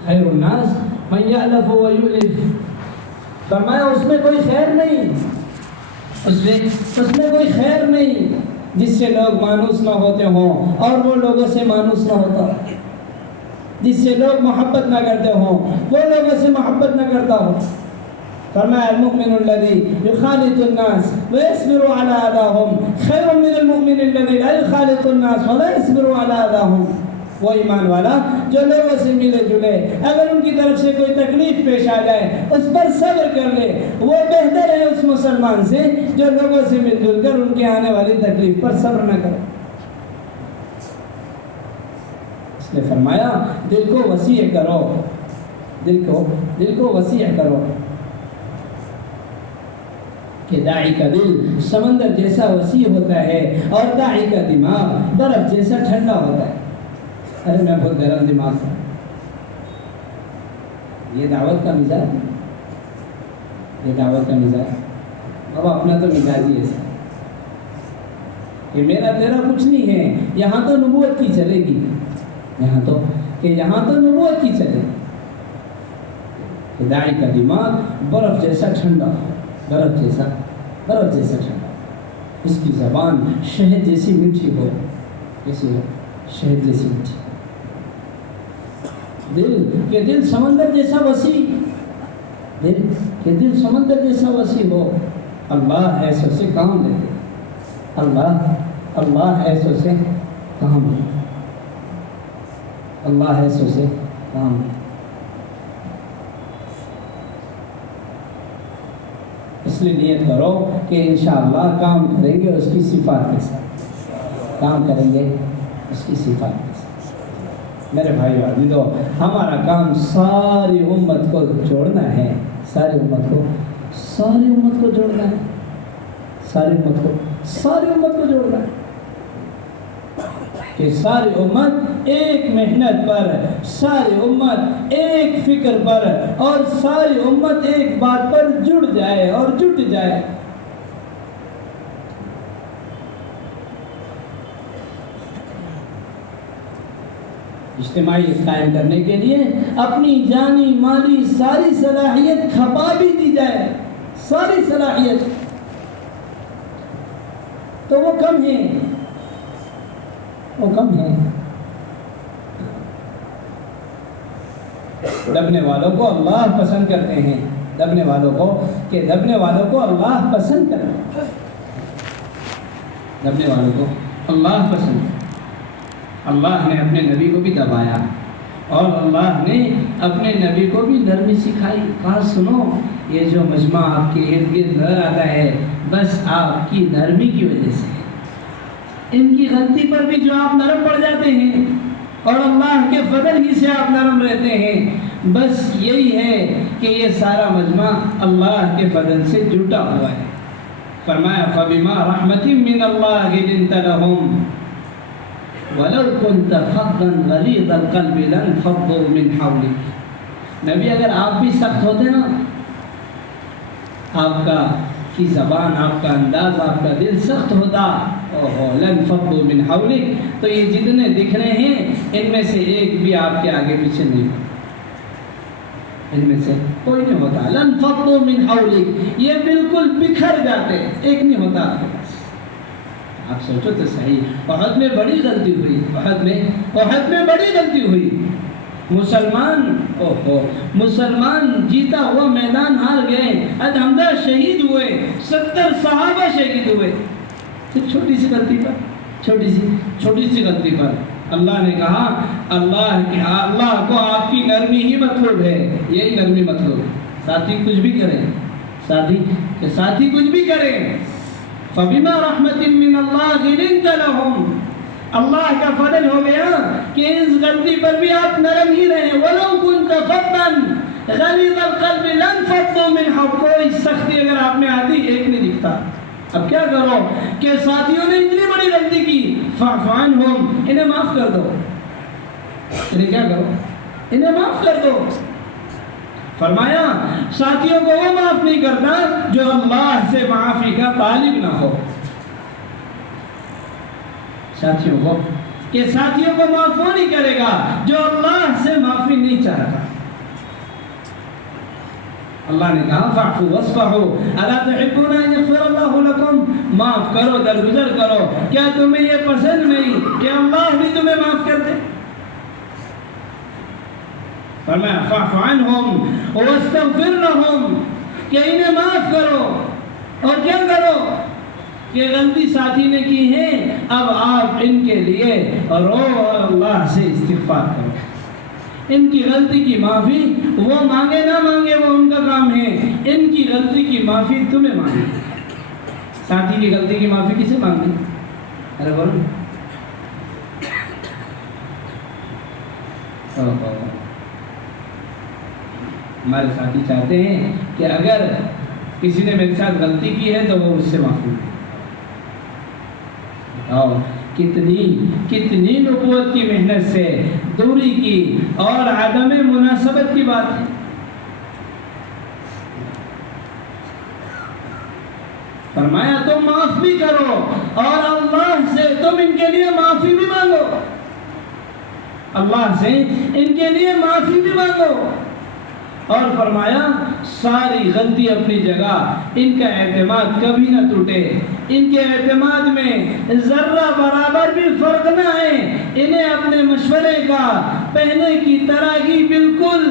خیر الناس من یألف ویؤلف۔ فرمایا اس میں کوئی خیر نہیں، اس میں کوئی خیر نہیں جس سے لوگ مانوس نہ ہوتے ہوں اور وہ لوگوں سے مانوس نہ ہوتا، جس سے لوگ محبت نہ کرتے ہوں وہ لوگوں سے محبت نہ کرتا ہو۔ فرمایا المؤمن الذي يخالط الناس ويصبر على اذاهم خير من المؤمن الذي لا يخالط الناس ولا يصبر على اذاهم۔ وہ ایمان والا جو لوگوں سے ملے جلے، اگر ان کی طرف سے کوئی تکلیف پیش آ جائے اس پر صبر کر لے، وہ بہتر ہے اس مسلمان سے جو لوگوں سے مل جل کر ان کے آنے والی تکلیف پر صبر نہ کرے۔ اس نے فرمایا دل کو وسیع کرو، دل کو وسیع کرو کہ داعی کا دل سمندر جیسا وسیع ہوتا ہے اور داعی کا دماغ برف جیسا ٹھنڈا ہوتا ہے۔ ارے میں بہت گرم دماغ ہوں، یہ دعوت کا مزاج، یہ دعوت کا مزاج، اب اپنا تو مزاج ہی ایسا کہ میرا تیرا کچھ نہیں ہے، یہاں تو نبوت کی چلے گی، یہاں تو نبوت کی چلے گی۔ کہ داعی کا دماغ برف جیسا ٹھنڈا، برف جیسا ٹھنڈا، اس کی زبان شہد جیسی میٹھی ہو، جیسی ہو شہد جیسی میٹھی، دل سمندر جیسا وسیع، دل سمندر جیسا وسیع ہو۔ اللہ ایسے سے کام لیتے، اللہ ایسے سے کام لیتے، اللہ ایسے سے کام لیتے۔ اس لیے نیت کرو کہ انشاءاللہ کام کریں گے اس کی صفات کے ساتھ، کام کریں گے اس کی صفات کے ساتھ۔ میرے بھائی عزیزو، ہمارا کام ساری امت کو جوڑنا ہے، ساری امت کو جوڑنا ہے، ساری امت کو جوڑنا ہے کہ ساری امت ایک محنت پر، ساری امت ایک فکر پر اور ساری امت ایک بات پر جڑ جائے اور جٹ جائے۔ اجتماعیت قائم کرنے کے لیے اپنی جانی مالی ساری صلاحیت کھپا بھی دی جائے، ساری صلاحیت، تو وہ کم ہے، دبنے والوں کو اللہ پسند کرتے ہیں، دبنے والوں کو اللہ پسند کرتے ہیں، دبنے والوں کو اللہ پسند کرتے ہیں۔ اللہ نے اپنے نبی کو بھی دبایا اور اللہ نے اپنے نبی کو بھی نرمی سکھائی، کہا سنو یہ جو مجمع آپ کے ارد گرد نظر آتا ہے بس آپ کی نرمی کی وجہ سے، ان کی غلطی پر بھی جو آپ نرم پڑ جاتے ہیں اور اللہ کے فضل ہی سے آپ نرم رہتے ہیں، بس یہی ہے کہ یہ سارا مجمع اللہ کے فضل سے جٹا ہوا ہے۔ فرمایا فَبِمَا رَحْمَةٍ مِّنَ اللَّهِ لِنْتَ لَهُمْ وَلَوْ كُنْتَ فَظًّا غَلِيظَ الْقَلْبِ لَانفَضُّوا مِنْ حَوْلِكَ۔ نبی اگر آپ بھی سخت ہوتے نا، آپ کا کی زبان، آپ کا انداز، آپ کا دل سخت ہوتا، اوہو لن فضوا من حولک، تو یہ جتنے دکھ رہے ہیں ان میں سے ایک بھی آپ کے آگے پیچھے نہیں ہوتا، ان میں سے کوئی نہیں ہوتا. لن فضوا من حولک، یہ بالکل بکھر جاتے، ایک نہیں ہوتا آپ کے پاس. آپ سوچو تو صحیح، احد میں بڑی غلطی ہوئی، احد میں بڑی غلطی ہوئی. مسلمان جیتا ہوا میدان ہار گئے، اد حمزہ شہید ہوئے، 70 صحابہ شہید ہوئے، صرف چھوٹی سی غلطی پر. اللہ نے کہا اللہ کو آپ کی نرمی ہی مطلوب ہے، یہی نرمی مطلوب ہے. ساتھی کچھ بھی کریں، ساتھی کچھ بھی کریں، فَبِمَا رَحْمَةٍ مِّنَ اللَّهِ لِنْتَ لَهُمْ، اللہ کا فضل ہو گیا کہ اس غلطی پر بھی آپ نرم ہی رہے. وَلَوْ كُنْتَ فَضًّا غَلِيظَ الْقَلْبِ لَانفَضُّوا مِنْ حَوْلِكَ، کوئی سختی اگر آپ میں آتی ایک نہیں دکھتا. اب کیا کرو کہ ساتھیوں نے اتنی بڑی غلطی کی، فَاعْفُ عَنْهُمْ، انہیں معاف کر دو. انہیں کیا کرو؟ انہیں معاف کر دو. فرمایا ساتھیوں کو وہ معاف نہیں کرتا جو اللہ سے معافی کا طالب نہ ہو. ساتھیوں کو معاف وہ نہیں کرے گا جو اللہ سے معافی نہیں چاہتا. اللہ نے کہا فَاعْفُوا وَاصْفَحُوا أَلَا تُحِبُّونَ أَن يَغْفِرَ اللَّهُ لَكُمْ، معاف کرو، درگزر کرو، کیا تمہیں یہ پسند نہیں کہ اللہ بھی تمہیں معاف کر دے؟ فرمایا فَاعْفُ عَنْهُمْ وَاسْتَغْفِرْ لَهُمْ، کہ انہیں معاف کرو اور کیا کرو کہ غلطی ساتھی نے کی ہے، اب آپ ان کے لیے رو اور اللہ سے استغفار کرو. ان کی غلطی کی معافی وہ مانگے نہ مانگے وہ ان کا کام ہے، ان کی غلطی کی معافی تمہیں مانگی. ساتھی کی غلطی کی معافی کسے مانگی؟ ارے بولو. ہمارے ساتھی چاہتے ہیں کہ اگر کسی نے میرے ساتھ غلطی کی ہے تو وہ مجھ سے معافی مانگے. کتنی نبوت کی محنت سے دوری کی اور عدم مناسبت کی بات ہے. فرمایا تم معاف بھی کرو اور اللہ سے تم ان کے لیے معافی بھی مانگو، اللہ سے ان کے لیے معافی بھی مانگو. اور فرمایا ساری غلطی اپنی جگہ، ان کا اعتماد کبھی نہ ٹوٹے، ان کے اعتماد میں ذرہ برابر بھی فرق نہ ہے. انہیں اپنے مشورے کا پہلے کی طرح ہی بالکل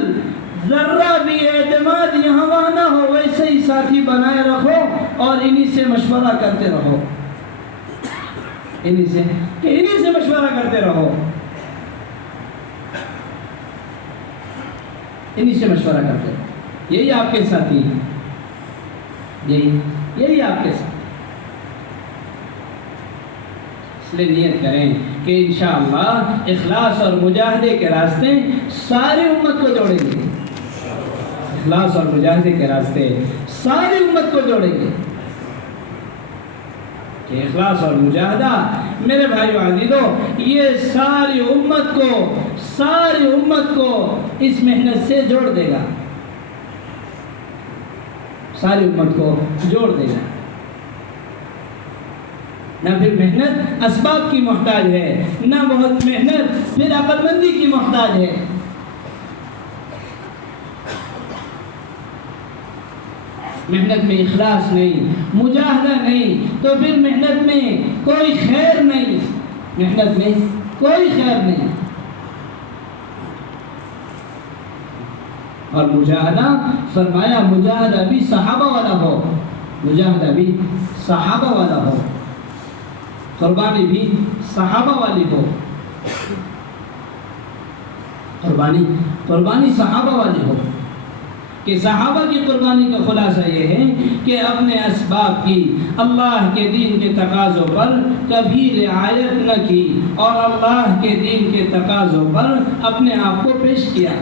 ذرہ بھی اعتماد یہاں وہاں نہ ہو، ویسے ہی ساتھی بنائے رکھو اور انہی سے مشورہ کرتے رہو، انہی سے مشورہ کرتے رہو، انہی سے مشورہ کرتے رہو. یہی آپ کے ساتھی ہیں، یہی آپ کے ساتھ. اس لیے نیت کریں کہ انشاءاللہ اخلاص اور مجاہدے کے راستے ساری امت کو جوڑیں گے. اخلاص اور مجاہدے کے راستے ساری امت کو جوڑیں گے. کہ اخلاص اور مجاہدہ میرے بھائیو عزیزو یہ ساری امت کو اس محنت سے جوڑ دے گا، ساری امت کو جوڑ دے گا. نہ پھر محنت اسباب کی محتاج ہے، نہ بہت محنت پھر عقل مندی کی محتاج ہے. محنت میں اخلاص نہیں، مجاہدہ نہیں تو پھر محنت میں کوئی خیر نہیں، محنت میں کوئی خیر نہیں. اور مجاہدہ فرمایا مجاہدہ بھی صحابہ والا ہو، مجاہدہ بھی صحابہ والا ہو، قربانی بھی صحابہ والی ہو، قربانی صحابہ والی ہو. کہ صحابہ کی قربانی کا خلاصہ یہ ہے کہ اپنے اسباب کی اللہ کے دین کے تقاضوں پر کبھی رعایت نہ کی اور اللہ کے دین کے تقاضوں پر اپنے آپ کو پیش کیا،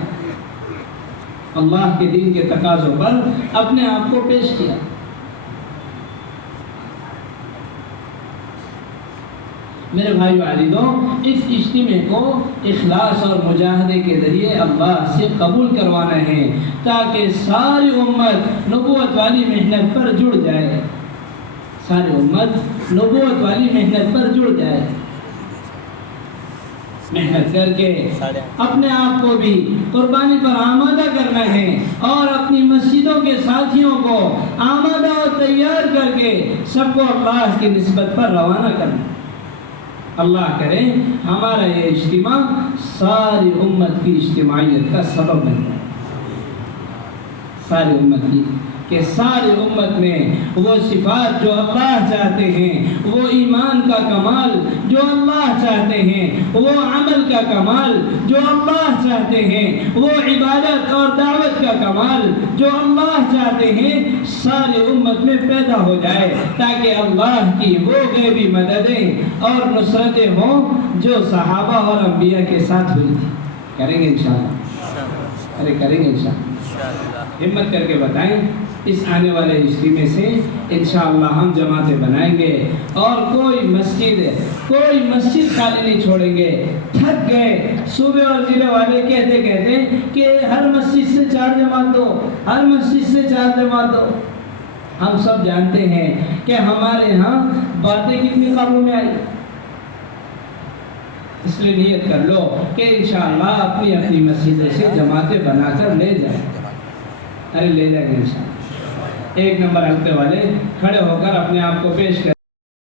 اللہ کے دین کے تقاضوں پر اپنے آپ کو پیش کیا. میرے بھائی والدوں، اس اجتماع کو اخلاص اور مجاہدے کے ذریعے اللہ سے قبول کروانا ہے تاکہ ساری امت نبوت والی محنت پر جڑ جائے، ساری امت نبوت والی محنت پر جڑ جائے۔ محنت کر کے اپنے آپ کو بھی قربانی پر آمادہ کرنا ہے اور اپنی مسجدوں کے ساتھیوں کو آمادہ اور تیار کر کے سب کو اللہ کی نسبت پر روانہ کرنا۔ اللہ کرے ہمارا یہ اجتماع ساری امت کی اجتماعیت کا سبب بن جائے، ساری امت کی، کہ ساری امت میں وہ صفات جو اللہ چاہتے ہیں، وہ ایمان کا کمال جو اللہ چاہتے ہیں، وہ عمل کا کمال جو اللہ چاہتے ہیں، وہ عبادت اور دعوت کا کمال جو اللہ چاہتے ہیں، ساری امت میں پیدا ہو جائے تاکہ اللہ کی وہ غیبی مددیں اور نصرتیں ہوں جو صحابہ اور انبیاء کے ساتھ ہوئی تھی۔ کریں گے انشاءاللہ، ارے کریں گے انشاءاللہ، ہمت کر کے بتائیں۔ اس آنے والے اجتماع سے انشاءاللہ ہم جماعتیں بنائیں گے اور کوئی مسجد خالی نہیں چھوڑیں گے۔ تھک گئے صوبے اور ضلع والے کہتے کہ ہر مسجد سے 4 جماعت دو، ہر مسجد سے 4 جماعت دو۔ ہم سب جانتے ہیں کہ ہمارے ہاں باتیں کتنی قابو میں آئی، اس لیے نیت کر لو کہ انشاءاللہ اپنی اپنی مسجد سے جماعتیں بنا کر لے جائیں، ارے لے جائیں گے انشاءاللہ۔ 1 نمبر حلقے والے کھڑے ہو کر اپنے آپ کو پیش کریں۔